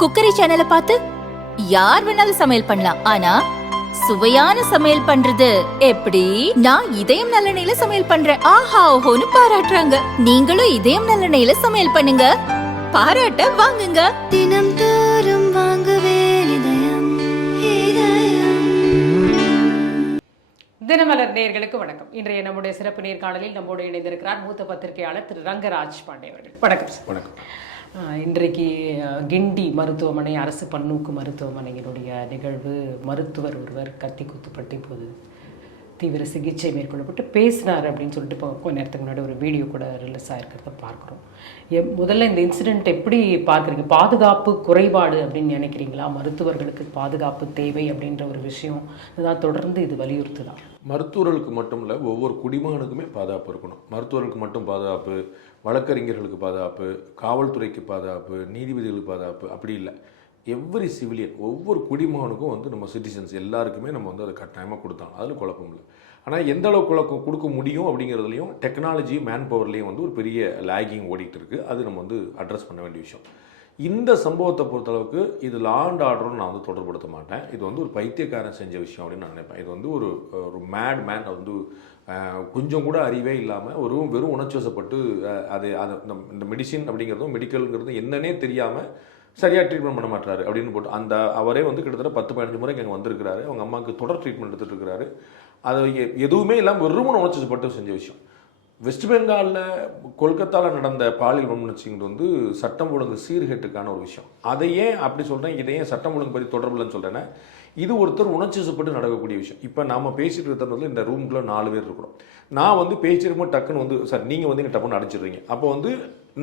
Cookery சேனலை பார்த்து யார் வேணாலும் சமையல் பண்ணலாம். ஆனா சுவையான சமையல் பண்றது எப்படி? நான் இதயம் நல்லெண்ணெயில சமையல் பண்றேன். ஆஹா ஓஹோன்னு பாராட்டுறாங்க. நீங்களும் இதயம் நல்லெண்ணெயில சமையல் பண்ணுங்க, பாராட்ட வாங்குங்க. தினம் தோறும் வாங்குவே இதயம் இதயம். தினமலர் நேயர்களுக்கு வணக்கம். இன்றைய நம்முடைய சிறப்பு நேர்காணலில் நம்மோடு இணைந்திருக்கிறார் மூத்த பத்திரிகையாளர் திரு ரங்கராஜ் பாண்டே அவர்கள். வணக்கம் சார். வணக்கம். இன்றைக்கு கிண்டி மருத்துவமனை, அரசு பன்னூக்கு மருத்துவமனையினுடைய நிகழ்வு. மருத்துவர் ஒருவர் கத்தி குத்துப்பட்டு இப்போது தீவிர சிகிச்சை மேற்கொள்ளப்பட்டு பேசினார் அப்படின்னு சொல்லிட்டு இப்போ கொஞ்ச நேரத்துக்கு முன்னாடி ஒரு வீடியோ கூட ரிலீஸ் ஆகிருக்கிறத பார்க்குறோம். முதல்ல இந்த இன்சிடெண்ட் எப்படி பார்க்குறீங்க? பாதுகாப்பு குறைபாடு அப்படின்னு நினைக்கிறீங்களா? மருத்துவர்களுக்கு பாதுகாப்பு தேவை அப்படின்ற ஒரு விஷயம் தான் தொடர்ந்து இது வலியுறுத்துதான். மருத்துவர்களுக்கு மட்டும் இல்லை, ஒவ்வொரு குடிமகனுக்குமே பாதுகாப்பு இருக்கணும். மருத்துவர்களுக்கு மட்டும் பாதுகாப்பு, வழக்கறிஞர்களுக்கு பாதுகாப்பு, காவல்துறைக்கு பாதுகாப்பு, நீதிபதிகளுக்கு பாதுகாப்பு அப்படி இல்லை. எவ்ரி சிவிலியன், ஒவ்வொரு குடிமகனுக்கும் நம்ம சிட்டிசன்ஸ் எல்லாருக்குமே நம்ம அதை கட்டாயமாக கொடுத்தோம். அதில் குழப்பம் இல்லை. ஆனால் எந்த அளவுக்கு குழப்பம் கொடுக்க முடியும் அப்படிங்கிறதுலையும் டெக்னாலஜி மேன் பவர்லேயும் ஒரு பெரிய லேகிங் ஓடிட்டு இருக்குது. அது நம்ம அட்ரஸ் பண்ண வேண்டிய விஷயம். இந்த சம்பவத்தை பொறுத்தளவுக்கு இது லா அண்ட் ஆர்டர்னு நான் தொடர்படுத்த மாட்டேன். இது ஒரு பைத்தியக்காரன் செஞ்ச விஷயம் அப்படின்னு நான் நினைப்பேன். இது ஒரு மேட் மேன் கொஞ்சம் கூட அறிவே இல்லாமல் வெறும் உணர்ச்சிவசப்பட்டு அது இந்த மெடிசின் அப்படிங்கிறதும் மெடிக்கலுங்கிறதும் என்னன்னே தெரியாமல் சரியாக ட்ரீட்மெண்ட் பண்ண மாட்டாரு அப்படின்னு போட்டு அவரே கிட்டத்தட்ட 10-15 முறைக்கு அங்கே வந்திருக்கிறாரு. அவங்க அம்மாவுக்கு தொடர் ட்ரீட்மெண்ட் எடுத்துகிட்டு இருக்கிறாரு. அது எதுவுமே இல்லாமல் வெறும் உணர்ச்சிவசப்பட்டு செஞ்ச விஷயம். வெஸ்ட் பெங்காலில் கொல்கத்தாவில் நடந்த பாலியல் வன்முறைங்கிறது சட்டம் ஒழுங்கு சீர்கேட்டுக்கான ஒரு விஷயம். அதை ஏன் அப்படி சொல்கிறேன், இதை ஏன் சட்டம் ஒழுங்கு பற்றி தொடர்புலன்னு சொல்கிறேன்னா, இது ஒருத்தர் உணர்ச்சிவசப்பட்டு நடக்கக்கூடிய விஷயம். இப்போ நாம் பேசிட்டு இருக்கிறதுல இந்த ரூம்குள்ளே 4 பேர் இருக்கிறோம். நான் பேசிருக்கும்போது டக்குன்னு சார் நீங்கள் எங்கள் டப்புன்னு அடிச்சிடுறீங்க. அப்போ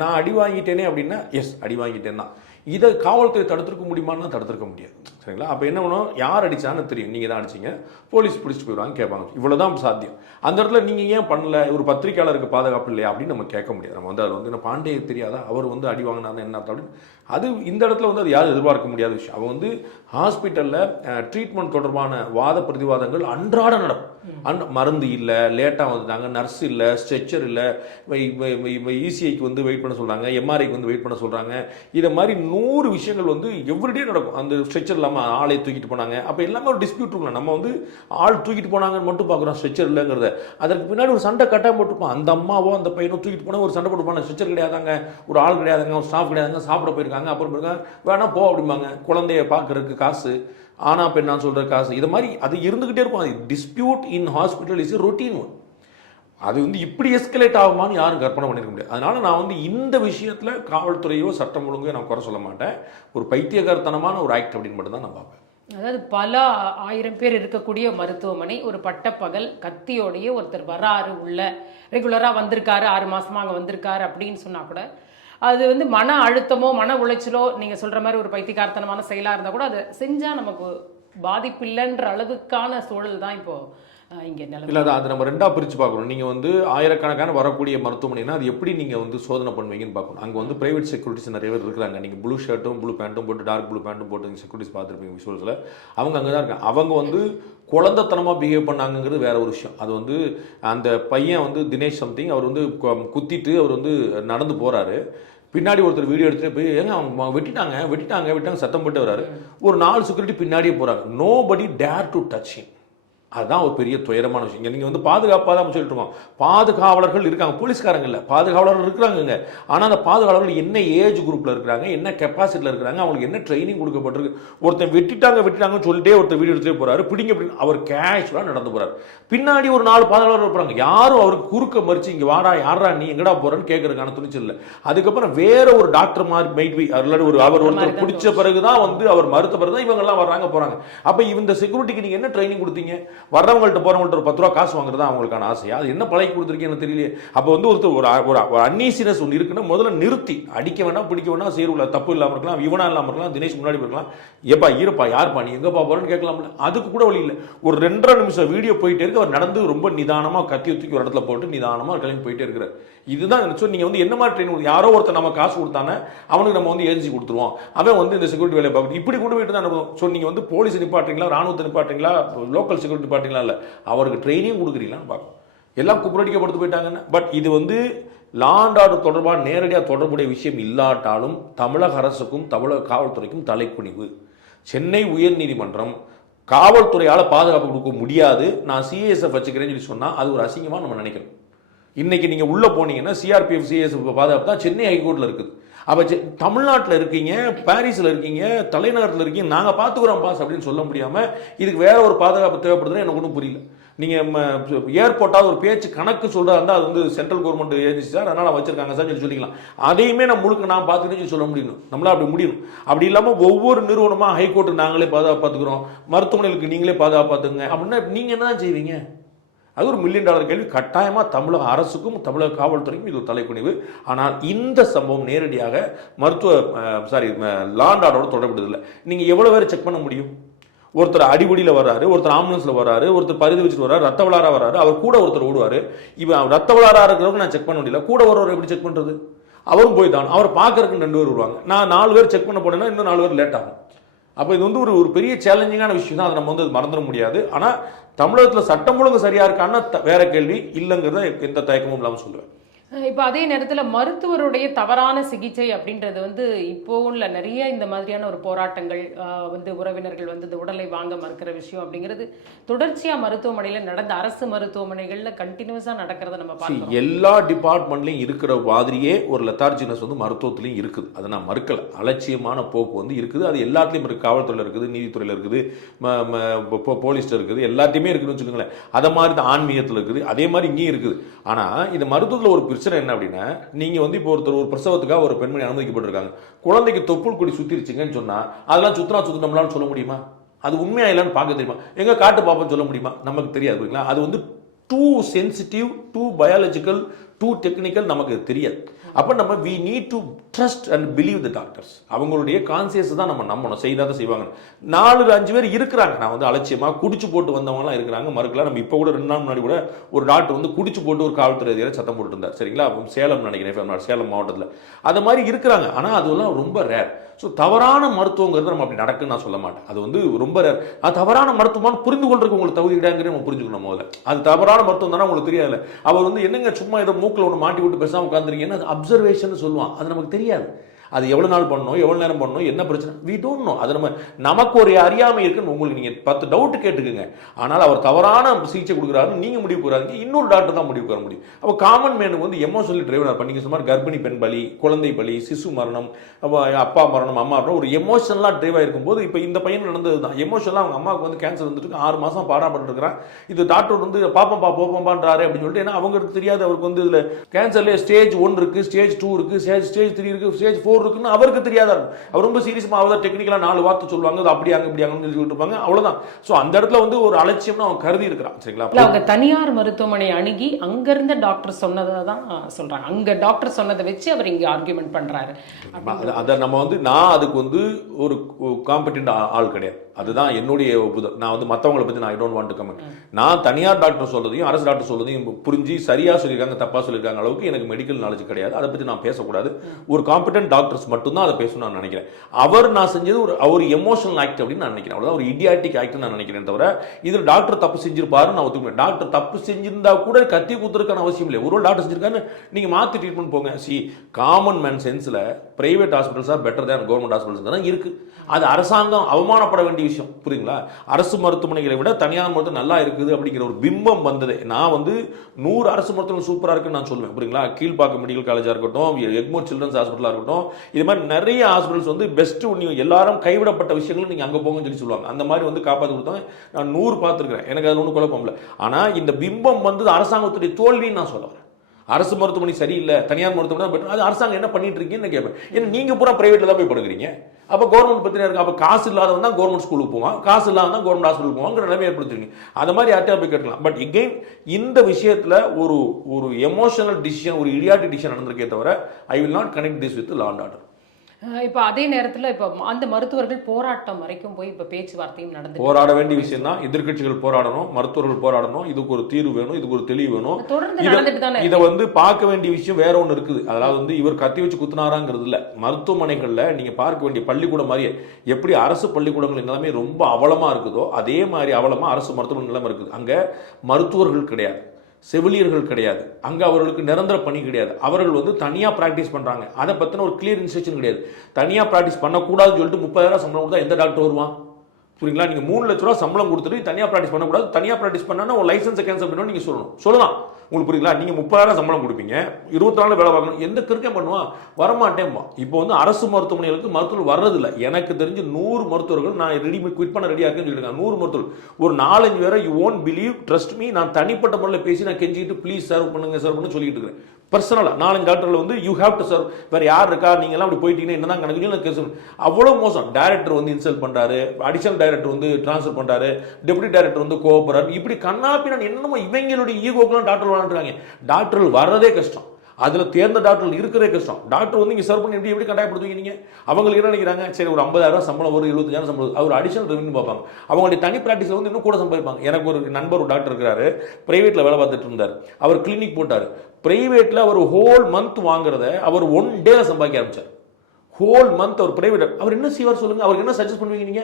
நான் அடி வாங்கிட்டேனே அப்படின்னா எஸ் அடி வாங்கிட்டேன் தான். இதை காவல்துறை தடுத்திருக்க முடியுமான்னு தடுத்திருக்க முடியாது. சரிங்களா? அப்போ என்ன பண்ணணும், யார் அடித்தான்னு தெரியும். நீங்கள் தான் அடிச்சிங்க, போலீஸ் பிடிச்சிட்டு போயிடுவாங்க, கேட்பாங்க. இவ்வளோதான் சாத்தியம். அந்த இடத்துல நீங்கள் ஏன் பண்ணல, ஒரு பத்திரிகையாளருக்கு பாதுகாப்பு இல்லையா அப்படின்னு நம்ம கேட்க முடியாது. நம்ம அதில் பாண்டே தெரியாதா, அவர் அடி வாங்கினாருன்னு என்ன அர்த்தம் அப்படின்னு அது இந்த இடத்துல அது யாரும் எதிர்பார்க்க முடியாத விஷயம். அவங்க ஹாஸ்பிட்டலில் ட்ரீட்மெண்ட் தொடர்பான வாத பிரதிவாதங்கள் அன்றாட நடக்கும். மருந்து இல்லை, லேட்டாக வந்துட்டாங்க, நர்ஸ் இல்லை, ஸ்ட்ரெச்சர் இல்லை, இசிஐக்கு வெயிட் பண்ண சொல்கிறாங்க, எம்ஆர்ஐக்கு வெயிட் பண்ண சொல்கிறாங்க. இதை மாதிரி 100 விஷயங்கள் எவ்ரிடே நடக்கும். அந்த ஸ்ட்ரெச்சர் இல்லாமல் ஆளை தூக்கிட்டு போனாங்க. அப்போ எல்லாமே ஒரு டிஸ்பியூட் இருக்கலாம். நம்ம ஆள் தூக்கிட்டு போனாங்கன்னு மட்டும் பார்க்குறோம், ஸ்ட்ரெச்சர் இல்லைங்கிறத. அதற்கு பின்னாடி ஒரு சண்டை கட்டாயம் போட்டுருப்போம். அந்த அம்மாவோ அந்த பையனோ தூக்கிட்டு போனால் ஒரு சண்டை போட்டுப்பாங்க. ஸ்ட்ரெச்சர் கிடையாதாங்க, ஒரு ஆள் கிடையாதுங்க, ஒரு ஸ்டாஃப் கிடையாதுங்க, சாப்பிட போயிருக்காங்க, அப்புறம் போயிருக்காங்க, வேணா போ அப்படிம்பாங்க. குழந்தைய பார்க்கறதுக்கு காசு, ஆனா பெண்ணா சொல்ற காசு, இது மாதிரி அது இருந்துகிட்டே இருக்கும். அது dispute in hospital is routine one. அது இப்படி எஸ்கலேட் ஆகுமான்னு யாரும் கற்பனை பண்ணிருக்க முடியாது. அதனால நான் இந்த விஷயத்துல காவல்துறையோ சட்டம் ஒழுங்கோ நான் குறை சொல்ல மாட்டேன். ஒரு பைத்தியகாரத்தனமான ஒரு ஆக்ட் அப்படின்னு மட்டும் தான் நான் பார்ப்பேன். அதாவது பல 1000 பேர் இருக்கக்கூடிய மருத்துவமனை, ஒரு பட்டப்பகல் கத்தியோடையே ஒருத்தர் வராரு, உள்ள ரெகுலரா வந்திருக்காரு, 6 மாசமா அங்க வந்திருக்காரு அப்படின்னு சொன்னா கூட அது மன அழுத்தமோ மன உளைச்சலோ நீங்க சொல்ற மாதிரி ஒரு பைத்தியகாரத்தனமான செயலா இருந்தா கூட அதை செஞ்சா நமக்கு பாதிப்பு இல்லைன்ற அளவுக்கான சூழல் தான் இப்போ இங்க நிலை. இல்லை, அதை நம்ம 2ஆ பிரித்து பார்க்கணும். நீங்கள் ஆயிரக்கணக்கான வரக்கூடிய மருத்துவமனைனா அது எப்படி நீங்கள் சோதனை பண்ணுவீங்கன்னு பார்க்கணும். அங்கே பிரைவேட் செக்யூரிட்டிஸ் நிறைய பேர் இருக்கிறாங்க. நீங்கள் ப்ளூ ஷர்ட்டும் ப்ளூ பேண்ட்டும் போட்டு, டார்க் ப்ளூ பேண்ட்டும் போட்டு நீங்கள் செக்யூரிட்டிஸ் பார்த்துருப்பீங்க விஷுவல்ஸில். அவங்க அங்கே தான் இருக்காங்க. அவங்க குழந்தைத்தனமாக பிஹேவ் பண்ணாங்கிறது வேற ஒரு விஷயம். அது அந்த பையன் தினேஷ் சம்திங், அவர் குத்திட்டு அவர் நடந்து போகிறாரு. பின்னாடி ஒருத்தர் வீடியோ எடுத்துகிட்டு போய் ஏங்க அவங்க வெட்டிட்டாங்க சத்தம் போட்டு வர்றாரு. ஒரு 4 செக்யூரிட்டி பின்னாடியே போகிறாங்க. Nobody dare to touch him. அதுதான் ஒரு பெரிய துயரமான விஷயம். நீங்கள் பாதுகாப்பாக தான் சொல்லிட்டு இருக்கோம். பாதுகாவலர்கள் இருக்காங்க, போலீஸ்காரங்க இல்லை, பாதுகாவலர்கள் இருக்கிறாங்க. ஆனால் அந்த பாதுகாவலர்கள் என்ன ஏஜ் குரூப்பில் இருக்கிறாங்க, என்ன கெப்பாசிட்டியில் இருக்கிறாங்க, அவங்களுக்கு என்ன ட்ரைனிங் கொடுக்கப்பட்டிருக்கு. ஒருத்தன் வெட்டிட்டாங்கன்னு சொல்லிட்டே ஒருத்தர் வீடியோ எடுத்துகிட்டே போகிறாரு. பிடிங்க அப்படின்னு அவர் கேஷுவலாக நடந்து போகிறார். பின்னாடி ஒரு 4 பாதுகாவலர்கள் இருப்பாங்க. யாரும் அவருக்கு குறுக்க மறிச்சு இங்கே வாடா, யாரா நீ எங்கடா போகிறன்னு கேட்கறதுக்கான துணிச்சல் இல்லை. அதுக்கப்புறம் வேற ஒரு டாக்டர் மாதிரி மைட்வி அவர் ஒருத்தர் பிடிச்ச பிறகுதான் அவர் மறுத்த பிறகுதான் இவங்கெல்லாம் வர்றாங்க போகிறாங்க. அப்போ இந்த செக்யூரிட்டிக்கு நீங்கள் என்ன ட்ரைனிங் கொடுத்தீங்க? வர்றவங்கள்ட்ட போறவங்கள்ட்ட ஒரு 10 ரூபா காசு வாங்குறதா அவங்களுக்கான ஆசையா? அது என்ன பழகி கொடுத்துருக்கேன்னு தெரியல. அப்போ ஒருத்தர் ஒரு அன்னீசினஸ் ஒன்று இருக்குன்னா முதல்ல நிறுத்தி, அடிக்க வேண்டாம், பிடிக்க வேண்டாம், செய்யல தப்பு இல்லாமல் இருக்கலாம், இவனா இல்லாமல் இருக்கலாம், தினேஷ் முன்னாடி போயிருக்கலாம், ஏப்பா ஈரப்பா யாருப்பா நீ எங்கப்பா போறன்னு கேட்கலாம்ல. அதுக்கு கூட வழி இல்லை. ஒரு 2.5 நிமிஷம் வீடியோ போயிட்டே இருக்கு. அவர் நடந்து ரொம்ப நிதானமாக கத்தியை தூக்கி ஒரு இடத்துல போட்டு நிதானமாக கிளம்பி போயிட்டே இருக்கிறார். இதுதான் நீங்க என்ன மாதிரி ட்ரெயின், யாரோ ஒருத்தர் நம்ம காசு கொடுத்தானே அவனுக்கு நம்ம ஏஜென்சி கொடுத்துருவோம், அவன் இந்த செக்யூரிட்டி வேலையை பார்க்கணும், இப்படி கொண்டு போயிட்டு தான். நீங்க போலீஸ் நிப்பாட்டுறீங்களா, ராணுவத்தை நிப்பாட்டுறீங்களா, லோக்கல் செக்யூரிட்டி நிப்பாட்டுறீங்களா, இல்லை அவருக்கு ட்ரைனிங் கொடுக்குறீங்களான்னு பார்க்கணும். எல்லாம் குப்புரடிக்கப்படுத்து போயிட்டாங்கன்னு. பட் இது லா அண்ட் ஆர்டர் தொடர்பாக நேரடியாக தொடர்புடைய விஷயம் இல்லாட்டாலும் தமிழக அரசுக்கும் தமிழக காவல்துறைக்கும் தலைக்குனிவு. சென்னை உயர்நீதிமன்றம் காவல்துறையால் பாதுகாப்பு கொடுக்க முடியாது, நான் சிஏஎஸ்எஃப் வச்சுக்கிறேன்னு சொல்லி சொன்னால் அது ஒரு அசிங்கமாக நம்ம நினைக்கணும். இன்னைக்கு நீங்கள் உள்ளே போனீங்கன்னா சிஆர்பிஎஃப் சிஎஸ்எஃப் பாதுகாப்பு தான் சென்னை ஹைகோர்ட்டில் இருக்குது. அப்போ தமிழ்நாட்டில் இருக்கீங்க, பாரிஸில் இருக்கீங்க, தலைநகரத்தில் இருக்கீங்க, நாங்கள் பார்த்துக்குறோம் பாஸ் அப்படின்னு சொல்ல முடியாமல் இதுக்கு வேற ஒரு பாதுகாப்பு தேவைப்படுதுன்னு எனக்கு ஒன்றும் புரியல. நீங்கள் ஏர்போர்ட்டாவது ஒரு பேச்சு கணக்கு சொல்கிறா இருந்தால் அது வந்து சென்ட்ரல் கவர்மெண்ட் ஏஜென்சி சார், அதனால் வச்சிருக்காங்க சார் சொல்லி சொல்லிக்கலாம். அதையுமே நம்ம முழுக்க நான் பார்த்துக்கிட்டு சொல்ல முடியணும், நம்மளால் அப்படி முடியணும். அப்படி இல்லாமல் ஒவ்வொரு நிறுவனமாக ஹைகோர்ட்டு நாங்களே பாதுகாப்பு பார்த்துக்கிறோம், மருத்துவமனைகளுக்கு நீங்களே பாதுகாப்பு பார்த்துங்க அப்படின்னா நீங்கள் என்ன தான் செய்வீங்க? அது ஒரு $1 மில்லியன் கேள்வி. கட்டாயமாக தமிழக அரசுக்கும் தமிழக காவல்துறைக்கும் இது ஒரு தலைக்குனிவு. ஆனால் இந்த சம்பவம் நேரடியாக லா அண்ட் ஆர்டரோட தொடர்புடையதில்லை. நீங்கள் எவ்வளோ பேர் செக் பண்ண முடியும்? ஒருத்தர் அடிபடியில் வர்றாரு, ஒருத்தர் ஆம்புலன்ஸில் வர்றாரு, ஒருத்தர் பரிது வச்சுட்டு வர்றாரு, ரத்த விளாரா வர்றாரு, அவர் கூட ஒருத்தர் ஓடுவார். இவன் ரத்த விளாரா இருக்கிறவங்க நான் செக் பண்ண முடியல, கூட ஒருவர் எப்படி செக் பண்ணுறது? அவரும் போய் தான் அவரை பார்க்கறதுக்கு 2 பேர் வருவாங்க. நான் 4 பேர் செக் பண்ண போனேன்னா இன்னும் 4 பேர் லேட் ஆகும். அப்போ இது வந்து ஒரு பெரிய சேலஞ்சிங்கான விஷயம் தான், அதை நம்ம வந்து மறந்துட முடியாது. ஆனால் தமிழகத்தில் சட்டம் ஒழுங்கு சரியா இருக்கான்னு வேற கேள்வி இல்லைங்கிறத எந்த தயக்கமும் இல்லாமல் சொல்லுவேன். இப்போ அதே நேரத்தில் மருத்துவருடைய தவறான சிகிச்சை அப்படின்றது வந்து இப்போ உள்ள நிறைய இந்த மாதிரியான ஒரு போராட்டங்கள் வந்து உறவினர்கள் வந்து இந்த உடலை வாங்க மறுக்கிற விஷயம் அப்படிங்கிறது தொடர்ச்சியாக மருத்துவமனையில் நடந்த அரசு மருத்துவமனைகளில் கண்டினியூஸாக நடக்கிறத நம்ம பார்க்கிறோம். எல்லா டிபார்ட்மெண்ட்லையும் இருக்கிற மாதிரியே ஒரு லெத்தார்ஜினஸ் வந்து மருத்துவத்திலையும் இருக்குது. அதை நான் மறுக்கல. அலட்சியமான போக்கு வந்து இருக்குது. அது எல்லாத்துலேயும் இருக்குது. காவல்துறையில் இருக்குது, நீதித்துறையில் இருக்குது, போலீஸ்ல இருக்குது, எல்லாத்தையுமே இருக்குதுன்னு வச்சுக்கோங்களேன். அதை மாதிரி தான் ஆன்மீகத்தில் இருக்குது, அதே மாதிரி இங்கேயும் இருக்குது. ஆனால் இந்த மருத்துவத்தில் ஒரு பிரச்சனை என்ன அப்படின்னா, நீங்க வந்து இப்போ ஒரு பிரசவத்துக்காக ஒரு பெண்மணி அனுமதிக்கப்பட்டிருக்காங்க, குழந்தைக்கு தொப்புள் கொடி சுத்திருச்சுங்கன்னு சொன்னா அதெல்லாம் சுத்தணும்னு சொல்ல முடியுமா? அது உண்மையா இல்லைன்னு பார்க்க தெரியுமா? எங்க காட்டு பாப்பன்னு சொல்ல முடியுமா? நமக்கு தெரியாது. அது வந்து too sensitive, too biological, too technical, நமக்கு தெரியாது. அப்போ நம்ம we need to trust and believe the doctors. அவங்களுடைய கான்சியஸ் தான் நம்ம நம்பணும், செய்தாதான் செய்வாங்க. 4-5 பேர் இருக்கிறாங்க, நான் வந்து அலட்சியமாக குடிச்சு போட்டு வந்தவங்கலாம் இருக்கிறாங்க, மறுக்கலாம். நம்ம இப்போ கூட 2 நாள் முன்னாடி கூட ஒரு டாக்டர் வந்து குடிச்சு போட்டு ஒரு காவல்துறை அதிகாரி சத்தம் போட்டு இருந்தார், சரிங்களா? சேலம் நினைக்கிறேன், சேலம் மாவட்டத்தில் அது மாதிரி இருக்கிறாங்க. ஆனால் அதெல்லாம் ரொம்ப ரேர். ஸோ தவறான மருத்துவங்கிறது நம்ம அப்படி நடக்குன்னு நான் சொல்ல மாட்டேன். அது வந்து ரொம்ப ரேர். அது தவறான மருத்துவமானு புரிந்து கொள்றதுக்கு உங்களுக்கு தகுதி கிடையாதுங்கிறத நம்ம புரிஞ்சுக்கணும் முதல்ல. அது தவறான மருத்துவம் தானே உங்களுக்கு தெரியாது. அவர் வந்து என்னங்க சும்மா ஏதோ மூக்கில் ஒன்று மாட்டி விட்டு பேசாமல் உட்காந்துருக்கீங்கன்னா அது அப்சர்வேஷன் சொல்லுவான். அது நமக்கு தெரியாது. அது எவ்வளோ நாள் பண்ணணும், எவ்வளோ நேரம் பண்ணணும், என்ன பிரச்சனை, வி டோன்ட் நோ. அது நமக்கு ஒரு அறியாமை இருக்குன்னு உங்களுக்கு நீங்கள் 10 டவுட் கேட்டுக்குங்க. ஆனால் அவர் தவறான சிகிச்சை கொடுக்குறாரு நீங்கள் முடிவு போகிறாங்க, இன்னொரு டாக்டர் தான் முடிவு பெற முடியும். அப்போ காமன் மேனுக்கு வந்து எமோஷனலி டிரைவர் பண்ணிங்க. சுமார் கர்ப்பிணி பெண் பலி, குழந்தை பலி, சிசு மரணம், அப்பா மரணம், அம்மா மரணம், ஒரு எமோஷனலாக டிரைவ் இருக்கும்போது இப்போ இந்த பையன் நடந்தது தான். எமோஷனலாக அவங்க அம்மாவுக்கு வந்து கேன்சர் வந்துட்டு 6 மாதம் பாடாப்பட்டுருக்கிறான். இது டாக்டர் வந்து போப்பம்பான்றாரு அப்படின்னு சொல்லிட்டு, ஏன்னா அவங்களுக்கு தெரியாது அவருக்கு வந்து இதில் கேன்சர்லேயே ஸ்டேஜ் 1 இருக்குது, ஸ்டேஜ் 2 இருக்குது, ஸ்டேஜ் 3 இருக்குது, ஸ்டேஜ் 4 இருக்குன்னு அவருக்கு தெரியாதா இருக்கும். அவர் ரொம்ப சீரியஸா அவதான் டெக்னிக்கலா 4 வார்த்தை சொல்லுவாங்க, அது அப்படி அங்க இப்படி அங்கன்னு சொல்லிட்டு இருப்பாங்க, அவ்வளவுதான். சோ அந்த இடத்துல வந்து ஒரு அலட்சியம்னு அவன் கருதி இருக்கிறான், சரிங்களா? அவங்க தனியார் மருத்துவமனை அணுகி அங்க இருந்த டாக்டர் சொன்னதை தான் சொல்றாங்க. அங்க டாக்டர் சொன்னதை வச்சு அவர் இங்க ஆர்கியூமெண்ட் பண்றாரு. அதை நம்ம வந்து நான் அதுக்கு வந்து ஒரு காம்பெட்டன்ட் ஆள் கிடையாது. அதுதான் என்னுடைய நான் வந்து மற்றவங்களை பற்றி நான் I don't want to comment. நான் தனியார் டாக்டர் சொல்றதையும் அரசு டாக்டர் சொல்றதையும் புரிஞ்சு சரியா சொல்லியிருக்காங்க தப்பா சொல்லியிருக்காங்க அளவுக்கு எனக்கு மெடிக்கல் நாலேஜ் கிடையாது. அதை பற்றி நான் பேசக்கூடாது. ஒரு காம்பெட்டன்ட் டாக்டர்ஸ் மட்டும்தான் அதை பேசணும்னு நான் நினைக்கிறேன். அவர் நான் செஞ்சது ஒரு எமோஷனல் ஆக்ட் அப்படின்னு நான் நினைக்கிறேன். அவ்வளோதான், ஒரு இடியாட்டிக் ஆக்ட் நான் நினைக்கிறேன். தவிர இதில் டாக்டர் தப்பு செஞ்சிருப்பாருன்னு நான் ஒத்துக்கிறேன். டாக்டர் தப்பு செஞ்சிருந்தா கூட கத்தி குத்துறதுக்கான அவசியம் இல்லை. ஒரு டாக்டர் செஞ்சிருக்காரு, நீங்க மாற்றி ட்ரீட்மெண்ட் போங்க. காமன் மேன் சென்ஸ்ல private hospitals are better than government hospitals தான் இருக்கு. அது அரசாங்கம் அவமானப்பட வேண்டிய விஷயம், புரியுங்களா? அரசு மருத்துவமனைகளை விட தனியார் மருத்துவம் நல்லா இருக்குது அப்படிங்கிற ஒரு பிம்பம் வந்தது. நான் வந்து 100 அரசு மருத்துவமனை சூப்பராக இருக்குன்னு நான் சொல்லுவேன், புரியுங்களா? கீழ்பாக்கம் மெடிக்கல் காலேஜாக இருக்கட்டும், எக்மோர் சில்ட்ரன்ஸ் ஹாஸ்பிட்டலாக இருக்கட்டும், இது மாதிரி நிறைய ஹாஸ்பிட்டல்ஸ் வந்து பெஸ்ட். எல்லாரும் கைவிடப்பட்ட விஷயங்களும் நீங்கள் அங்கே போங்கன்னு சொல்லி சொல்லுவாங்க. அந்த மாதிரி வந்து காப்பாற்றி கொடுத்தாங்க. நான் 100 பார்த்துருக்கிறேன், எனக்கு அது ஒன்றும் குழப்பம் இல்லை. ஆனால் இந்த பிம்பம் வந்து அரசாங்கத்துடைய தோல்வின்னு நான் சொல்ல வரேன். அரசு மருத்துவமனை சரியில்லை, தனியார் மருத்துவமனை அது அரசாங்கம் என்ன பண்ணிட்டு இருக்கீங்கன்னு கேட்பேன். ஏன்னா நீங்க பூரா பிரைவேட்ல தான் போய் படுக்கிறீங்க. அப்போ கவர்மெண்ட் பத்தி இருக்கு. அப்போ காசு இல்லாதவன் தான் கவர்மெண்ட் ஸ்கூலுக்கு போவான், காசு இல்லாதவன் தான் கவர்மெண்ட் ஹாஸ்பிட்டல் போவாங்கிற நிலைமை ஏற்படுத்திருக்கீங்க. அது மாதிரி யார்ட்டா போய் கேட்கலாம். பட் எகெயின் இந்த விஷயத்துல ஒரு எமோஷனல் டிசிஷன், ஒரு இடியாட்டிக் டிசிஷன் நடந்திருக்கே தவிர I will not connect this with law and order. இப்போ அதே நேரத்தில் இப்போ அந்த மருத்துவர்கள் போராட்டம் வரைக்கும் போய் இப்போ பேச்சுவார்த்தையும் நடந்து போராட வேண்டிய விஷயம் தான். எதிர்கட்சிகள் போராடணும், மருத்துவர்கள் போராடணும். இதுக்கு ஒரு தீர்வு வேணும், இதுக்கு ஒரு தெளிவு வேணும். இதை வந்து பார்க்க வேண்டிய விஷயம் வேற ஒன்று இருக்குது. அதாவது வந்து இவர் கத்தி வச்சு குத்துனாராங்கிறது இல்லை. மருத்துவமனைகளில் நீங்க பார்க்க வேண்டிய பள்ளிக்கூடம் மாதிரியே எப்படி அரசு பள்ளிக்கூடங்கள் நிலைமை ரொம்ப அவலமா இருக்குதோ அதே மாதிரி அவலமா அரசு மருத்துவமனை நிலைமை இருக்குது. அங்க மருத்துவர்கள் கிடையாது, செவிலியர்கள் கிடையாது, அங்கே அவர்களுக்கு நிரந்தர பணி கிடையாது, அவர்கள் வந்து தனியாக ப்ராக்டிஸ் பண்ணுறாங்க. அதை பற்றின ஒரு கிளியர் இன்ஸ்ட்ரக்ஷன் கிடையாது. தனியாக ப்ராக்டிஸ் பண்ணக்கூடாதுன்னு சொல்லிட்டு 30,000 சம்பளம் கொடுத்தா எந்த டாக்டர் வருவான்? புரியுங்களா? நீங்கள் 3 லட்ச ரூபா சம்பளம் கொடுத்துட்டு தனியாக ப்ராக்டிஸ் பண்ணக்கூடாது, தனியாக ப்ராக்டிஸ் பண்ணா ஒரு லைசன்ஸை கேன்சல் பண்ணணும் நீங்கள் சொல்லலாம். உங்களுக்கு புரியுங்களா? நீங்கள் 30,000 சம்பளம் கொடுப்பீங்க, 24 வேலை பார்க்கணும், எந்த கிறுக்கம் பண்ணுவான்? வரமாட்டேன்பா. இப்போ வந்து அரசு மருத்துவமனைகளுக்கு மருத்துவர்கள் வர்றதில்லை. எனக்கு தெரிஞ்சு 100 மருத்துவர்கள் நான் குவிட் பண்ண ரெடியாக இருக்குன்னு சொல்லியிருக்காங்க. 100 மருத்துவர்கள், ஒரு 4-5 பேரை you won't believe, trust me, நான் தனிப்பட்ட முறையில் பேசி நான் கெஞ்சிக்கிட்டு ப்ளீஸ் சர்வ் பண்ணுங்க சொல்லிட்டு இருக்கிறேன். பர்சனலாக 4-5 டாக்டர்கள் வந்து யூ ஹேவ் டு சர்வ், வேறு யார் இருக்கா, நீங்கள்லாம் அப்படி போயிட்டீங்கன்னா என்னதான் கணக்கு. அவ்வளோ மோசம். டைரக்டர் வந்து இன்சல்ட் பண்ணுறாரு, அடிஷனல் டைரக்டர் வந்து ட்ரான்ஸ்ஃபர் பண்ணுறாரு, டெப்யூட்டி டைரக்டர் வந்து கோவப்படுறாரு, இப்படி கண்ணாப்பி நான் என்னமோ இவங்களுடைய ஈகோக்கெல்லாம் டாக்டர் வாழ்ந்துருக்காங்க. டாக்டர்கள் வர்றதே கஷ்டம், அதில் தேர்ந்த டாக்டர்கள் இருக்கிறதே கஷ்டம். டாக்டர் வந்து இங்கே சர்வ் பண்ணி எப்படி கட்டாயப்படுத்துவீங்க நீங்கள்? அவங்களுக்கு என்ன நினைக்கிறாங்க? சரி, ஒரு 50,000 சம்பளம், ஒரு 25,000 சம்பளம், அவர் அடிஷனல் ரெவன்யூ பார்ப்பாங்க. அவங்களுடைய தனி ப்ராக்டிஸில் வந்து இன்னும் கூட சம்பாதிப்பாங்க. எனக்கு ஒரு நண்பர், ஒரு டாக்டர் இருக்கிறாரு, பிரைவேட்டில் வேலை பார்த்துட்டு இருந்தார். அவர் கிளினிக் போட்டார். பிரைவேட்டில் அவர் ஹோல் மந்த் வாங்குறத அவர் 1 டேல சம்பாதிக்க ஆரம்பிச்சார். ஹோல் மந்த் அவர் பிரைவேட். அவர் என்ன செய்வார் சொல்லுங்க? அவருக்கு என்ன சஜஸ்ட் பண்ணுவீங்க நீங்க?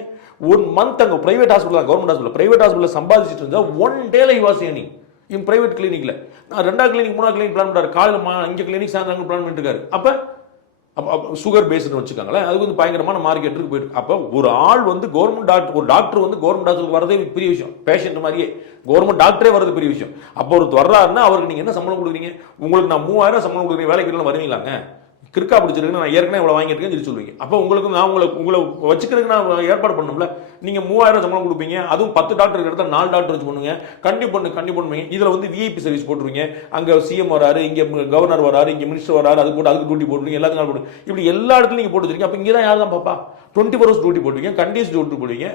1 மந்த் அங்கே private hospital, government hospital, private hospital சம்பாதிச்சுட்டு இருந்தா 1 டேல he was earning in private கிளினிக்ல. நான் 2ஆவது கிளினிக் 3ஆவது கிளினிக் பிளான் பண்ணுறாரு, காலையில் இங்கே கிளினிக் சாயந்தரம் பிளான் பண்ணிட்டு இருக்காரு. அப்போ சுகர் பேஸ்டு வச்சுக்காங்களேன், அது வந்து பயங்கரமான மார்க்கெட்டுக்கு போயிட்டு. அப்போ ஒரு ஆள் வந்து கவர்மெண்ட் டாக்டர், ஒரு டாக்டர் வந்து கவர்மெண்ட் ஹாஸ்பிட்டல் வரதே பெரிய விஷயம். பேஷண்ட் மாதிரியே கவர்மெண்ட் டாக்டரே வரது பெரிய விஷயம். அப்போ ஒருத்தர் வர்றாருன்னா அவருக்கு நீங்கள் என்ன சம்பளம் கொடுக்குறீங்க? உங்களுக்கு நான் 3,000 சம்பளம் கொடுக்குறீங்க, வேலைக்கு வருவீங்களாங்க? கிறுக்கா பிடிச்சிருக்கு, நான் ஏற்கனவே இவ்வளோ வாங்கியிருக்கேன்னு சொல்லி சொல்லுவீங்க. அப்போ உங்களுக்கு நான் உங்களை வச்சுக்கிறதுக்கு நான் ஏற்பாடு பண்ணணும்ல. நீங்கள் 3,000 சம்பளம் கொடுப்பீங்க, அதுவும் 10 டாக்டர் இருக்கிறத 4 டாக்டர் வச்சு பண்ணுங்க, கண்டிப்பாக இதில் வந்து விஐபி சர்வீஸ் போட்டுருவீங்க. அங்கே சிஎம் வராரு, இங்கே கவர்னர் வராரு, இங்கே மினிஸ்டர் வராரு, அதுக்கு டியூட்டி போட்டுருவீங்க, எல்லாத்துக்கும் போட்டு இப்படி எல்லா இடத்துலையும் நீங்கள் போட்டு வச்சிருக்கீங்க. அப்போ இங்கே தான் யார் தான் பாப்பா? 24 ஹவர்ஸ் டியூட்டி போட்டுருவீங்க, கண்டினியூஸ் டியூட்டி போடுவீங்க.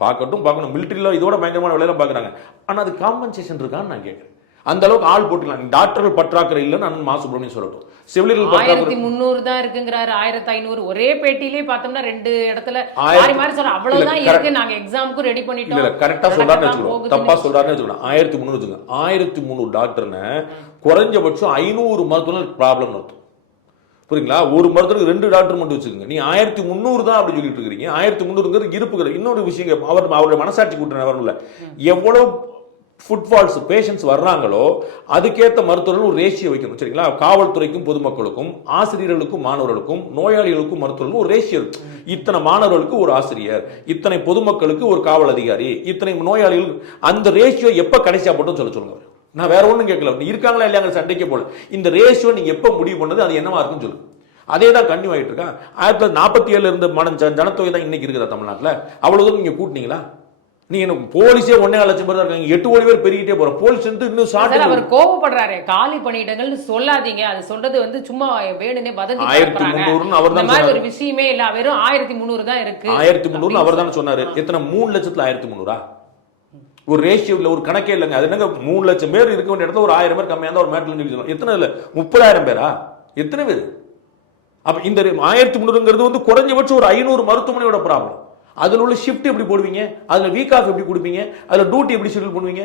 பார்க்கணும். மிலிட்டரியில் இதோட பயங்கரமான வேலையெல்லாம் பார்க்குறாங்க. ஆனால் அது காம்பன்சேஷன் இருக்கான்னு நான் கேட்குறேன். அந்த அளவுக்கு ஆள் போட்டுக்கலாம். டாக்டர்கள் பற்றாக்குறை இல்லைன்னு அண்ணன் மா சுப்பிரமணியன் சொல்லட்டும். செவிலியர்கள் 1300 தான் இருக்குங்கிறாரு, 1500 ஒரே பேட்டியிலே பார்த்தோம்னா 2 இடத்துல மாறி மாறி சொல்ற அவ்வளவுதான் இருக்கு. நாங்க எக்ஸாமுக்கு ரெடி பண்ணிட்டோம். இல்ல கரெக்டா சொல்றாருன்னு வெச்சுக்கோங்க, தப்பா சொல்றாருன்னு வெச்சுக்கோங்க. 1300 வெச்சுங்க. 1300 டாக்டர்னா குறைஞ்சபட்சம் 500 மருத்துவர்கள் ப்ராப்ளம் இருக்கும். புரியுங்களா? ஒரு மருத்துவருக்கு 2 டாக்டர் மட்டும் வச்சுக்கோங்க. நீ 1300 தான் அப்படி சொல்லிட்டு இருக்கீங்க. 1300ங்கிறது இருப்புகள். இன்னொரு விஷயம், அவருடைய மனசாட்சி கூட்டுற வரல. எவ்வளவு ஃபுட்ஃபால்ஸ் பேஷண்ட்ஸ் வர்றாங்களோ அதுக்கேற்ற மருத்துவர்கள் ஒரு ரேஷியோ வைக்கணும். சரிங்களா? காவல்துறைக்கும் பொதுமக்களுக்கும், ஆசிரியர்களுக்கும் மாணவர்களுக்கும், நோயாளிகளுக்கும் மருத்துவர்களுக்கும் ஒரு ரேஷியோ. இத்தனை மாணவர்களுக்கு ஒரு ஆசிரியர், இத்தனை பொதுமக்களுக்கு ஒரு காவல் அதிகாரி, இத்தனை நோயாளிகளுக்கு. அந்த ரேஷியோ எப்ப கடைசியா போட்டோம் சொல்லுங்க. நான் வேற ஒன்றும் கேட்கல, இருக்காங்களா இல்லையாங்க சண்டைக்கே போல. இந்த ரேஷியோ நீங்க எப்ப முடிவு பண்ணது, அது என்னவா இருக்குன்னு சொல்லுங்க. அதே தான் கண்டினியூ ஆகிட்டு இருக்கா. 1947 இருந்த ஜனத்தொகை தான் இன்னைக்கு இருக்குதா தமிழ்நாட்டில்? அவ்வளவு நீங்க கூட்டினீங்களா? நீங்க போலீஸே 1.5 லட்சம் பேர் தான் இருக்காங்க, 8 கோடி பேர் பெருகிட்டே போறோம். போலீஸ் இன்னும் ஷார்ட். அவர் கோவப்படுறாரு, காலி பணியிடங்கள்னு சொல்லாதீங்க, அது சொல்றது வந்து சும்மா வேணுனே வதந்தி. 1300 அவர் தான் சொன்னாரு. ஒரு விஷயமே இல்ல, வெறும் 1300 தான் இருக்கு. 1300 அவர் தான் சொன்னாரு. எத்தனை? 3 லட்சத்துல 1300? ஒரு ரேஷியோ இல்ல, ஒரு கணக்கே இல்லைங்க. அது என்னங்க 3 லட்சம் பேர் இருக்க வேண்டிய இடத்துல ஒரு 1000 பேர் கம்மியா இருந்தா ஒரு மேட்டர் சொல்லி சொல்லலாம். எத்தனை இல்ல 30,000 பேரா? எத்தனை பேர்? அப்ப இந்த 1300ங்கிறது வந்து குறைஞ்சபட்சம் ஒரு 500 மருத்துவமனையோட ப்ராப்ளம். அதுல உள்ள ஷிஃப்ட் எப்படி போடுவீங்க? அதுல வீக் ஆஃப் எப்படி கொடுப்பீங்க? அதுல டியூட்டி எப்படி ஷெட்யூல் பண்ணுவீங்க?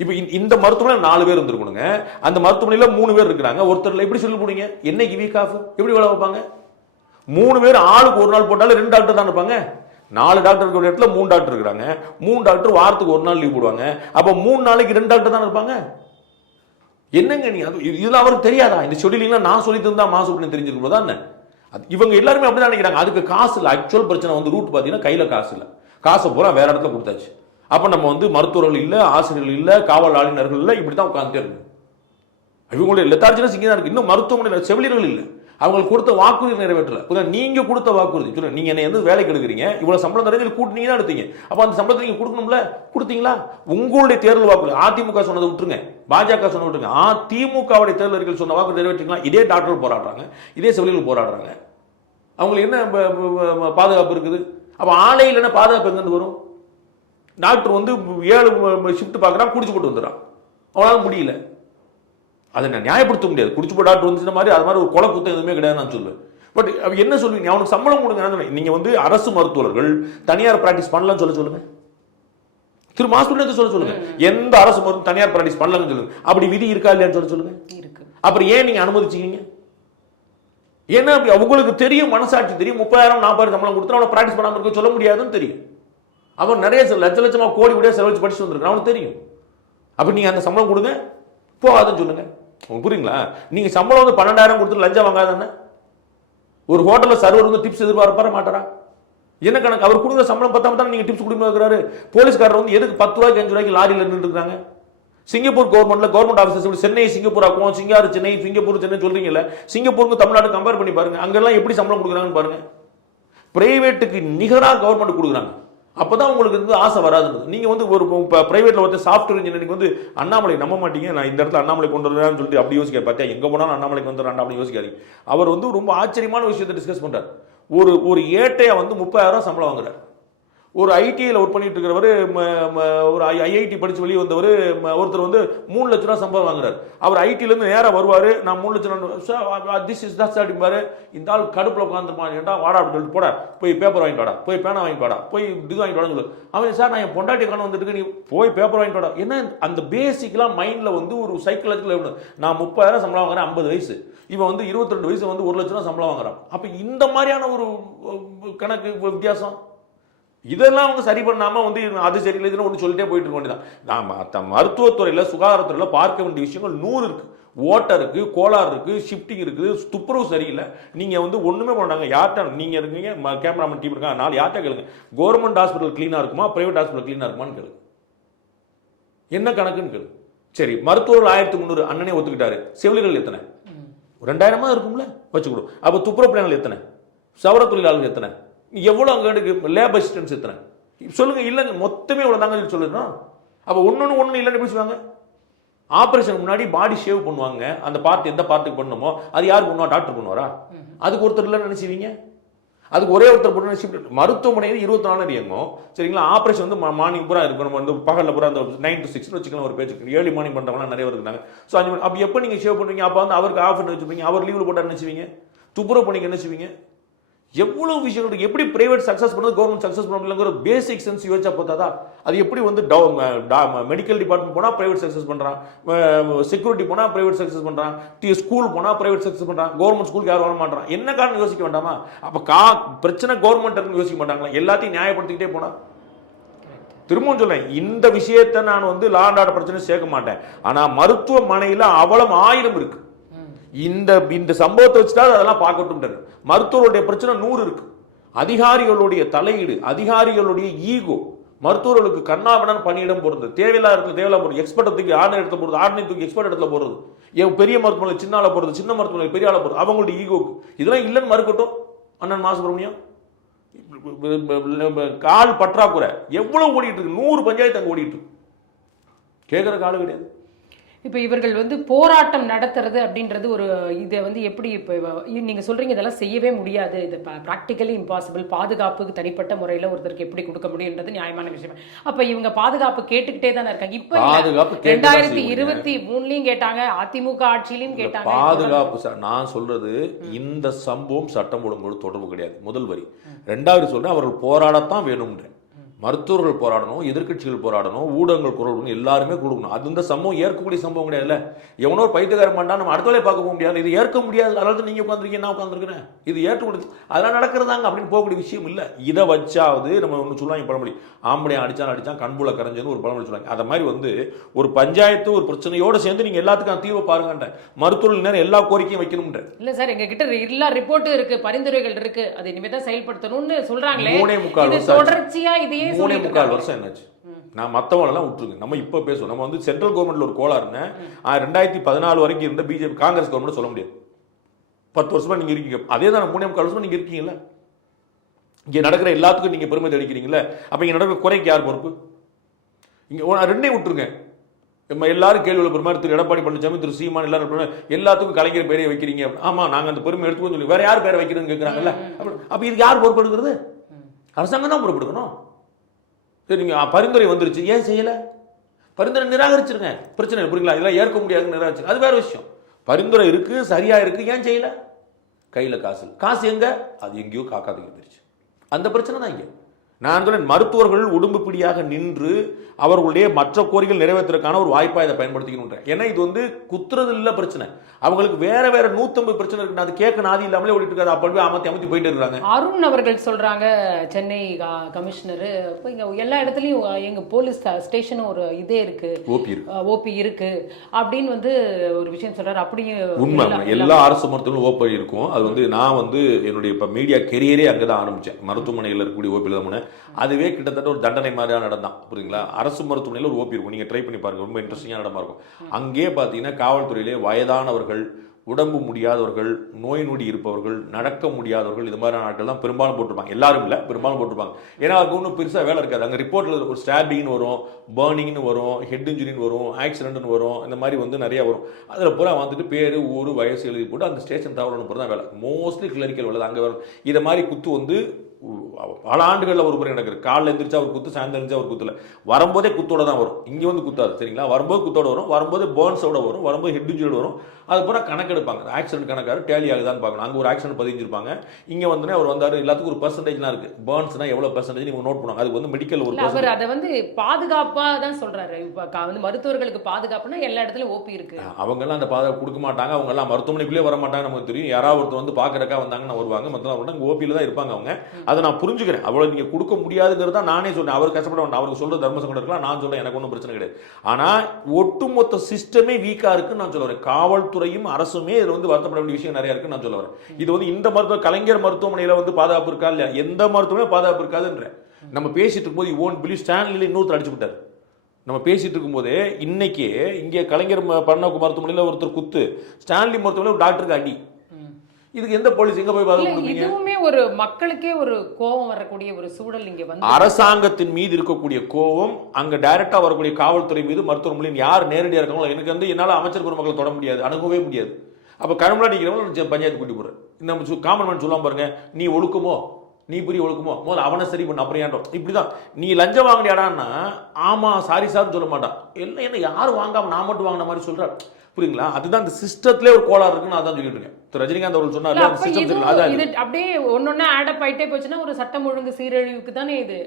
இப்போ இந்த மருத்துவமனையில் 4 பேர் இருந்திருக்கணுங்க, அந்த மருத்துவமனையில் 3 பேர் இருக்கிறாங்க, ஒருத்தர்ல எப்படி ஷெட்யூல் பண்ணுவீங்க? என்னைக்கு வீக் ஆஃப்? எப்படி வேலை வைப்பாங்க? 3 பேர் ஆளுக்கு ஒரு நாள் போட்டாலும் 2 டாக்டர் தான் இருப்பாங்க. 4 டாக்டர் இருக்கிற இடத்துல 3 டாக்டர் இருக்காங்க. 3 டாக்டர் வாரத்துக்கு ஒரு நாள் லீவ் போடுவாங்க. அப்ப 3 நாளைக்கு 2 டாக்டர் தான் இருப்பாங்க. என்னங்க நீ இதெல்லாம் அவருக்கு தெரியாதா? இந்த ஷெட்யூலிங்லாம் நான் சொல்லி தந்தா மாசு தெரிஞ்சிருக்கும் தான். இவங்க எல்லாருமே அப்படிதான் நினைக்கிறாங்க. அதுக்கு காசு இல்லை. ஆக்சுவல் பிரச்சனை வந்து ரூட் பார்த்தீங்கன்னா கையில காசு இல்லை, காசை பூரா வேற இடத்துல கொடுத்தாச்சு. அப்ப நம்ம வந்து மருத்துவர்கள் இல்ல, ஆசிரியர்கள் இல்ல, காவல் ஆளுநர்கள் இல்ல, இப்படிதான் உட்காந்துட்டே இருக்கு. இவங்களுடைய லெத்தார்ஜினஸ் இங்கே தான் இருக்கு. இன்னும் மருத்துவமனையில் செவிலியர்கள் இல்லை, அவங்களுக்கு கொடுத்த வாக்குறுதி நிறைவேற்றல. நீங்க கொடுத்த வாக்குறுதி சொல்லுங்க, நீங்க என்ன எந்த வேலைக்கு எடுக்கிறீங்க, இவ்வளவு சம்பளம் தரீங்க, கூட்டினீங்க தான் எடுத்தீங்க. அப்ப அந்த சம்பளத்தை நீங்க கொடுக்கணும்ல, கொடுத்தீங்களா? உங்களுடைய தேர்தல் வாக்குறுதி அதிமுக சொன்னதை விட்டுருங்க, பாஜக சொன்னதை விட்டுருங்க. அதிமுகவுடைய தேர்தல் அறிக்கையில் சொன்ன வாக்குறுதி நிறைவேற்றிக்கலாம். இதே டாக்டர் போராடுறாங்க, இதே செவிலியர்கள் போராடுறாங்க. அவங்களுக்கு என்ன பாதுகாப்பு இருக்குது? அப்ப ஆலை இல்லைன்னா பாதுகாப்பு எங்கிருந்து வரும்? டாக்டர் வந்து 7 ஷிஃப்ட் பார்க்குறான், குடிச்சு போட்டு வந்துடுறான், அவனால முடியல. அதை நான் நியாயப்படுத்த முடியாது. குடிச்சு போட்டு டாக்டர் வந்து மாதிரி அது மாதிரி ஒரு கொலை குத்தம் எதுவுமே கிடையாது நான் சொல்லுவேன். பட் என்ன சொல்லுவீங்க? அவனுக்கு சம்பளம் கொடுங்க. நீங்க வந்து அரசு மருத்துவர்கள் தனியார் பிராக்டிஸ் பண்ணலாம்னு சொல்லுங்க. திரு மாசுடன் சொல்லுங்க, எந்த அரசு மருத்துவம் தனியார் பிராக்டிஸ் பண்ணலாம்னு சொல்லுங்க. அப்படி விதி இருக்கா இல்லையான்னு சொல்லுங்க. அப்புறம் ஏன் நீங்க அனுமதிச்சீங்க? ஏன்னா உங்களுக்கு தெரியும், மனசாட்சி தெரியும். 30,000 40,000 சம்பளம் கொடுத்தா அவனை பிராக்டிஸ் பண்ணாம இருக்க சொல்ல முடியாதுன்னு தெரியும். அவன் நிறைய லட்ச லட்சமா கோடி கோடியா செலவழிச்சு படிச்சு வந்திருக்கான், அவனுக்கு தெரியும். அப்ப நீங்க அந்த சம்பளம் கொடுங்க. போகாதுன்னு சொல்லுங்க. உங்களுக்கு புரியுங்களா? நீங்கள் சம்பளம் வந்து 12,000 கொடுத்து லஞ்சம் வாங்காதானே? ஒரு ஹோட்டலில் சர்வர் வந்து டிப்ஸ் எதிர்பார்ப்பார மாட்டாரா? என்ன கணக்கு? அவர் கொடுக்குற சம்பளம் பத்தாம தானே நீங்கள் டிப்ஸ் கொடுக்க இருக்கிறாரு. போலீஸ்காரர் வந்து எதுக்கு 10 ரூபாய்க்கு 5 ரூபாய்க்கு லாரியில் நின்றுட்டு இருக்காங்க? Singapore government officers Chennai Singapore ஆக்குவோம், சிங்காறு சென்னை, சிங்கப்பூர் சென்னை சொல்றீங்கல்ல, சிங்கப்பூருக்கு தமிழ்நாடு கம்பேர் பண்ணி பாருங்க. அங்கெல்லாம் எப்படி சம்பளம் கொடுக்குறாங்கன்னு பாருங்க. பிரைவேட்டுக்கு நிகராக கவர்மெண்ட் கொடுக்குறாங்க. அப்பதான் உங்களுக்கு வந்து ஆசை வராதுன்னு. நீங்க வந்து ஒரு பிரைவேட்ல வந்து சாஃப்ட்வேர் இன்ஜினியரிங் வந்து அண்ணாமலை நம்ப மாட்டீங்க. நான் இந்த இடத்துல அண்ணாமலை கொண்டு வரலான்னு சொல்லிட்டு அப்படி யோசிக்க பார்த்தா எங்க போனாலும் அண்ணாமலைக்கு வந்துடுறான் அப்படி யோசிக்காதீங்க. அவர் வந்து ரொம்ப ஆச்சரியமான விஷயத்தை டிஸ்கஸ் பண்றாரு. ஒரு ஏட்டையா வந்து 30,000 சம்பளம் வாங்குறாரு. ஒரு ஐடிஐல ஒர்க் பண்ணிட்டு இருக்கிறவர், ஒரு ஐஐடி படிச்சு வெளியே வந்தவர், ஒருத்தர் வந்து 3 லட்ச ரூபா சம்பளம் வாங்குறாரு. அவர் ஐடில இருந்து நேரம் வருவாரு, நான் 3 லட்சம் திஸ் இஸ் தட்ஸ் அப்படிம்பாரு. இந்த ஆள் கடுப்புல உட்காந்துருப்பான். ஏன்டா வாடா அப்படின்னு சொல்லிட்டு போட, போய் பேப்பர் வாங்கிட்டு வாடா, போய் பேனா வாங்கிட்டு வாடா, போய் இது வாங்கிட்டு வாடான்னு சொல்லு. அவன் சார் நான் என் பொண்டாட்டி காண வந்துட்டு நீ போய் பேப்பர் வாங்கிட்டு வாடா. என்ன அந்த பேசிக்கெல்லாம் மைண்ட்ல வந்து ஒரு சைக்கலாஜிக்கல். நான் 30,000 சம்பளம் வாங்குறேன், 50 வயசு. இவன் வந்து 22 வயசு வந்து 1 லட்ச ரூபா சம்பளம் வாங்குறான். அப்ப இந்த மாதிரியான ஒரு கணக்கு வித்தியாசம் இதெல்லாம் அவங்க சரி பண்ணாம வந்து அது சரியில்லை ஒன்று சொல்லிட்டே போயிட்டு இருக்க வேண்டியதான். மருத்துவத்துறையில சுகாதாரத்துறையில பார்க்க வேண்டிய விஷயங்கள் 100 இருக்கு. ஓட்டர் இருக்கு, கோளாறு இருக்கு, ஷிஃப்டிங் இருக்கு, துப்புரவு சரியில்லை. நீங்க வந்து ஒண்ணுமே பண்ணாங்க. யார்கிட்ட நீங்க இருக்கீங்க, கேமராமேன் டீம் இருக்காங்க, 4 யார்கிட்ட கேளுங்க. கவர்மெண்ட் ஹாஸ்பிட்டல் கிளீனா இருக்குமா, பிரைவேட் ஹாஸ்பிட்டல் கிளீனா இருக்குமான்னு கேளுங்க. என்ன கணக்குன்னு கேளு. சரி, மருத்துவர்கள் 1300 அண்ணனே ஒத்துக்கிட்டாரு. செவிலியர்கள் எத்தனை? 2000 இருக்கும்ல வச்சுக்கணும். அப்ப துப்புரவு பணியாளர்கள் எத்தனை? சவர தொழிலாளர்கள் எத்தனை? எவ்வளவு அங்க லேப் அசிஸ்டன்ஸ் எத்தனை? சொல்லுங்க. இல்லைங்க மொத்தமே இவ்வளவு தாங்க சொல்லுறோம். அப்ப ஒன்னு இல்லைன்னு எப்படி சொல்லுவாங்க? ஆபரேஷன் முன்னாடி பாடி ஷேவ் பண்ணுவாங்க. அந்த பார்ட் எந்த பார்ட்டுக்கு பண்ணணுமோ அது யார் பண்ணுவா? டாக்டர் பண்ணுவாரா? அதுக்கு ஒருத்தர் இல்லைன்னு நினைச்சுவீங்க. அதுக்கு ஒரே ஒருத்தர் போட்டு மருத்துவமனையில் 24 மணி நேரம் இயங்கும். சரிங்களா? ஆபரேஷன் வந்து மார்னிங் பூரா இருக்கும். நம்ம வந்து பகலில் பூரா அந்த 9 to 6 வச்சுக்கலாம். ஒரு பேச்சு ஏர்லி மார்னிங் பண்றவங்க நிறைய இருக்காங்க. ஸோ 5 மணி. அப்போ எப்போ நீங்க ஷேவ் பண்ணுவீங்க? அப்போ வந்து அவருக்கு ஆஃப் பண்ணி வச்சுப்பீங்க. அவர் லீவ்ல போட்டா நினைச்சுவீங்க. துப்புரவு பண்ணிக்க நினைச்சுவீங்க. எவ்வளவு விஷயங்கள் எப்படி பிரைவேட் சக்சஸ் பண்ணது, கவர்மெண்ட் சக்சஸ் பண்ண முடியலங்கிற பேசிக் சென்ஸ் யோசிச்சா பார்த்தாதா அது எப்படி வந்து மெடிக்கல் டிபார்ட்மெண்ட் போனா பிரைவேட் சக்சஸ் பண்றான், செக்யூரிட்டி போனா பிரைவேட் சக்சஸ் பண்றான், ஸ்கூல் போனா பிரைவேட் சக்சஸ் பண்றான், கவர்மெண்ட் ஸ்கூலுக்கு யாரும் வர மாட்டான். என்ன காரணம் யோசிக்க வேண்டாமா? அப்ப பிரச்சனை கவர்மெண்ட் யோசிக்க மாட்டாங்களா? எல்லாத்தையும் நியாயப்படுத்திக்கிட்டே போனா. திரும்பவும் சொல்றேன், இந்த விஷயத்தை நான் வந்து லா அண்ட் ஆர்டர் பிரச்சனை சேர்க்க மாட்டேன். ஆனா மருத்துவமனையில அவலம் 1000 இருக்கு. இந்த சம்பவத்தை வச்சுட்டா அதெல்லாம் பார்க்கட்டும். மருத்துவருடைய பிரச்சனை 100 இருக்கு. அதிகாரிகளுடைய தலையீடு, அதிகாரிகளுடைய ஈகோ, மருத்துவர்களுக்கு கண்ணாபண்ணன் பணியிடம் போறது, தேவையில்லா இடத்துல தேவையில்லா போறது, எக்ஸ்பர்ட் தூக்கி ஆர்டினரி இடத்துல போறது, ஆர்டினரி தூக்கி எக்ஸ்பர்ட் இடத்துல போறது, பெரிய மருத்துவமனை சின்ன ஆள போறது, சின்ன மருத்துவமனை பெரிய ஆள போறது, அவங்களுடைய ஈகோக்கு. இதெல்லாம் இல்லைன்னு மறுக்கட்டும். அண்ணன் மா சுப்பிரமணியம் கால் பற்றாக்குறை எவ்வளவு ஓடிட்டு இருக்கு. 100 பஞ்சாயத்து அங்க ஓடிட்டு இருக்கு. கேட்கற காலம் கிடையாது. இப்போ இவர்கள் வந்து போராட்டம் நடத்துறது அப்படின்றது ஒரு இதை வந்து எப்படி இப்போ நீங்க சொல்றீங்க இதெல்லாம் செய்யவே முடியாது, இது ப்ராக்டிக்கலி இம்பாசிபிள், பாதுகாப்புக்கு தனிப்பட்ட முறையில் ஒருத்தருக்கு எப்படி கொடுக்க முடியுன்றது நியாயமான விஷயம். அப்ப இவங்க பாதுகாப்பு கேட்டுக்கிட்டே தானே இருக்காங்க. இப்போ 2023லயும் கேட்டாங்க, அதிமுக ஆட்சியிலையும் கேட்டாங்க பாதுகாப்பு. சார் நான் சொல்றது இந்த சம்பவம் சட்டம் ஒழுங்கோடு தொடர்பு கிடையாது. முதல் வரி. 2வது சொல்றேன், அவர்கள் போராடத்தான் வேணும்ன்றேன். மருத்துவர்கள் போராடணும், எதிர்கட்சிகள் போராடணும், ஊடகங்கள் குரல் கொடுக்கணும், எல்லாருமே கொடுக்கணும். அது இந்த சம்பவம் ஏற்கக்கூடிய சம்பவம் கிடையாதுல்ல. எவனோ ஒரு பைத்தியக்காரன் பண்ணா நம்ம அடுத்த வேலையை பார்க்க முடியாது. இது ஏற்க முடியாது. அதாவது நீங்க உட்காந்துருக்கீங்க, நான் உட்காந்துருக்கிறேன், இது ஏற்கக்கூடாது, அதெல்லாம் நடக்கிறதாங்க அப்படின்னு போகக்கூடிய விஷயம் இல்லை. இதை வச்சாவது நம்ம ஒன்று சொல்லுவாங்க பழமொழி, ஆம்பளையா அடிச்சான் கண்புல கரைஞ்சன்னு ஒரு பழமொழி சொல்லுவாங்க. அதை மாதிரி வந்து ஒரு பஞ்சாயத்து ஒரு பிரச்சனையோடு சேர்ந்து நீங்க எல்லாத்துக்கும் தீர்வு பாருங்கன்ற, மருத்துவர்கள் நேரம் எல்லா கோரிக்கையும் வைக்கணும்ன்ற. இல்ல சார், எங்க கிட்ட எல்லா ரிப்போர்ட்டும் இருக்கு, பரிந்துரைகள் இருக்கு, அதை இனிமே தான் செயல்படுத்தணும்னு சொல்றாங்களே. 3.25 தொடர்ச்சியா இதையே 3.25 வருஷம் என்னாச்சு? நான் மற்றவங்களெல்லாம் விட்டுருங்க, நம்ம இப்போ பேசுவோம். நம்ம வந்து சென்ட்ரல் கவர்மெண்ட்ல ஒரு கோளாறுன்னு 2014 வரைக்கும் இருந்த பிஜேபி காங்கிரஸ் கவர்மெண்ட் சொல்ல முடியாது. 10 வருஷமா நீங்க இருக்கீங்க, அதே தான் 3.25 வருஷமா நீங்க இருக்கீங்கல்ல. இங்க நடக்கிற எல்லாத்துக்கும் நீங்க பெருமை அடிக்கிறீங்களா? அப்ப இங்க நடக்கிற குறைக்கு யார் பொறுப்பு? இங்க ரெண்டே விட்டுருங்க. எல்லாரும் கேள்வி பெருமா திரு எடப்பாடி பழனிசாமி, திரு சீமான் எல்லாரும் எல்லாத்துக்கும் கலைஞர் பேரையை வைக்கிறீங்க. ஆமா, நாங்க அந்த பெருமை எடுத்துக்கணும் சொல்லி வேற யார் பேரை வைக்கிறதுன்னு கேட்கறாங்கல்ல. அப்ப இதுக்கு யார் பொறுப்பெடுக்கிறது? அரசாங்கம் தான் பொறுப்பெடுக்கணும். சரி, நீங்க பரிந்துரை வந்துருச்சு, ஏன் செய்யல? பரிந்துரை நிராகரிச்சிருங்க, பிரச்சனை புரியுங்களா? இதெல்லாம் ஏற்க முடியாதுன்னு நிராகரிச்சு, அது வேற விஷயம். பரிந்துரை இருக்கு, சரியா இருக்கு, ஏன் செய்யல? கையில காசு எங்க? அது எங்கேயோ காக்காதுக்கு போயிருச்சு. அந்த பிரச்சனை தான் இங்க. நான் சொன்னேன், மருத்துவர்கள் உடம்பு பிடியாக நின்று அவர்களுடைய மற்ற கோரிக்கைகள் நிறைவேற்றுறதுக்கான ஒரு வாய்ப்பா இதை பயன்படுத்திக்கணும். ஏன்னா இது வந்து குத்துறது இல்ல பிரச்சனை, அவங்களுக்கு வேற வேற 150 பிரச்சனை இருக்கு. அது கேட்க நாதி இல்லாமலே ஓடிட்டு இருக்காது. அப்படி அமர்த்தி போயிட்டு இருக்காங்க. அருண் அவர்கள் சொல்றாங்க, சென்னை கமிஷனர், இப்போ இங்க எல்லா இடத்துலயும் எங்க போலீஸ் ஸ்டேஷனும் ஒரு இதே இருக்கு, ஓபி இருக்கு அப்படின்னு வந்து ஒரு விஷயம் சொல்றாரு. அப்படியும் உண்மை, எல்லா அரசு மருத்துவங்களும் ஓபி இருக்கும். அது வந்து நான் வந்து என்னுடைய இப்ப மீடியா கெரியரே அங்கதான் ஆரம்பிச்சேன். மருத்துவமனையில் இருக்கக்கூடிய ஓபி தான். அதுவே கிட்டத்தட்ட ஒரு தண்டனை மாதிரியான நடந்தான், புரியுங்களா? அரசு மருத்துவமனையில் ஒரு ஓபி இருக்கும், நீங்க ட்ரை பண்ணி பாருங்க, ரொம்ப இன்ட்ரெஸ்டிங்கான இடமா இருக்கும். அங்கே பாத்தீங்கன்னா காவல்துறையிலே வயதானவர்கள், உடம்பு முடியாதவர்கள், நோய் நொடி இருப்பவர்கள், நடக்க முடியாதவர்கள், இது மாதிரியான ஆட்கள் தான் பெரும்பாலும் போட்டிருப்பாங்க. எல்லாரும் இல்லை, பெரும்பாலும் போட்டிருப்பாங்க. ஏன்னா அதுக்கு ஒன்றும் பெருசாக வேலை இருக்காது. அங்கே ரிப்போர்ட்டில் ஒரு ஸ்டாபிங்னு வரும், பர்னிங்னு வரும், ஹெட் இன்ஜுரின்னு வரும், ஆக்சிடென்ட்னு வரும், இந்த மாதிரி வந்து நிறைய வரும். அதில் பூரா வந்துட்டு பேர், ஊர், வயசு எழுதி போட்டு அந்த ஸ்டேஷன் தவறணும் போகிறது தான் வேலை. மோஸ்ட்லி கிளரிக்கல் வேலை அங்கே வரும். இதை மாதிரி குத்து வந்து பல ஆண்டுகளில் ஒரு முறை நடக்குது. காலைல எந்திரிச்சா ஒரு குத்து, சாயந்தரம் எந்திரிச்சா ஒரு குத்துல, வரும்போதே குத்தோட தான் வரும். இங்கே வந்து குத்தாது, சரிங்களா? வரும்போது குத்தோட வரும், வரும்போது பேர்ன்ஸோட வரும், வரும்போது ஹெட் இன்ஜுரி வரும். அது பூரா கணக்கெடுப்பாங்க. ஆக்சிடென்ட் கணக்காரு டேலி ஆகுதான்னு பார்க்கணும். அங்கே ஒரு ஆக்சிடென்ட் பதிஞ்சிருப்பாங்க, இங்கே வந்து அவர் வந்தார், எல்லாத்துக்கும் ஒரு பர்சன்டேஜ்லாம் இருக்கு. பேர்ன்ஸ்னா எவ்வளோ பர்சன்டேஜ் நீங்கள் நோட் பண்ணுவாங்க. அதுக்கு வந்து மெடிக்கல் ஒரு அவர் அதை வந்து பாதுகாப்பாக தான் சொல்றாரு. இப்போ வந்து மருத்துவர்களுக்கு பாதுகாப்புனா எல்லா இடத்துலயும் ஓபி இருக்கு. அவங்கெல்லாம் அந்த பாதுகாப்பு கொடுக்க மாட்டாங்க. அவங்க எல்லாம் மருத்துவமனைக்குள்ளே வர மாட்டாங்க, நமக்கு தெரியும். யாராவது ஒருத்தர் வந்து பார்க்கறக்கா வந்தாங்கன்னா வருவாங்க, மற்றவங்க ஓபியில் தான் இருப்பாங்க. அவங்க அதை நான் புரிஞ்சுக்கிறேன். அவ்வளவு நீங்க கொடுக்க முடியாதுங்கிறத நானே சொல்றேன். அவர் கஷ்டப்பட வேண்டாம், அவருக்கு சொல்ற தர்ம சங்கடம் இருக்கலாம், நான் சொல்றேன், எனக்கு ஒன்றும் பிரச்சனை கிடையாது. ஆனா ஒட்டுமொத்த சிஸ்டமே வீக்கா இருக்குன்னு நான் சொல்ல வரேன். காவல்துறையும் அரசுமே இதுல வந்து வருத்தப்பட வேண்டிய விஷயம் நிறைய இருக்குன்னு நான் சொல்ல வரேன். இது வந்து இந்த கலைஞர் மருத்துவமனையில வந்து பாதுகாப்பு இருக்கா இல்லையா, எந்த மருத்துவமனையும் பாதுகாப்பு இருக்காதுன்ற. நம்ம பேசிட்டு இருக்கும்போது ஓன் பிலீவ் ஸ்டான்லில இன்னொருத்தர் அடிச்சு விட்டார். நம்ம பேசிட்டு இருக்கும்போதே இன்னைக்கு இங்கே கலைஞர் பன்னோக்கு மருத்துவமனையில் ஒருத்தர் குத்து, ஸ்டான்லி மருத்துவமனையில் ஒரு டாக்டருக்கு அடி. இதுக்கு எந்த போலீஸ் எங்க போய் பாதுகாப்பு? இதுவுமே ஒரு மக்களுக்கே ஒரு கோபம் வரக்கூடிய ஒரு சூழல் இங்க வந்து. அரசாங்கத்தின் மீது இருக்கக்கூடிய கோபம் அங்க டைரக்டா வரக்கூடிய காவல்துறை மீது, மருத்துவமனையில் யார் நேரடியா இருக்காங்களோ, எனக்கு வந்து என்னால அமைச்சர் பெருமக்களை தொட முடியாது, அணுகவே முடியாது. அப்ப கருமலா நிக்கிறவங்க பஞ்சாயத்து கூட்டி போடுற நம்ம காமன் மேன் சொல்லுவாங்க பாருங்க, நீ ஒழுக்குமோ, நீ புரிய ஒழுக்குமோ, முதல்ல அவனை சரி பண்ண, அப்புறம் ஏன் இப்படிதான். நீ லஞ்சம் வாங்கினியாடான்னா ஆமா சாரி சார் சொல்ல மாட்டான், எல்லாம் என்ன யாரும் வாங்காம நான் மட்டும் வாங்கின மாதிரி சொல்றாரு, புரியுங்களா? அதுதான் இந்த சிஸ்டத்திலே ஒரு கோளாறு இருக்குன்னு அதான் சொல்லிட்டு இருக்கேன். ரஜினிகாந்த் அவர்கள் சொன்னாரு, அப்படியே ஒன்னொன்னா ஆட் அப் ஆயிட்டே போச்சுன்னா ஒரு சட்டம் ஒழுங்கு சீரழிவுக்கு தானே இது.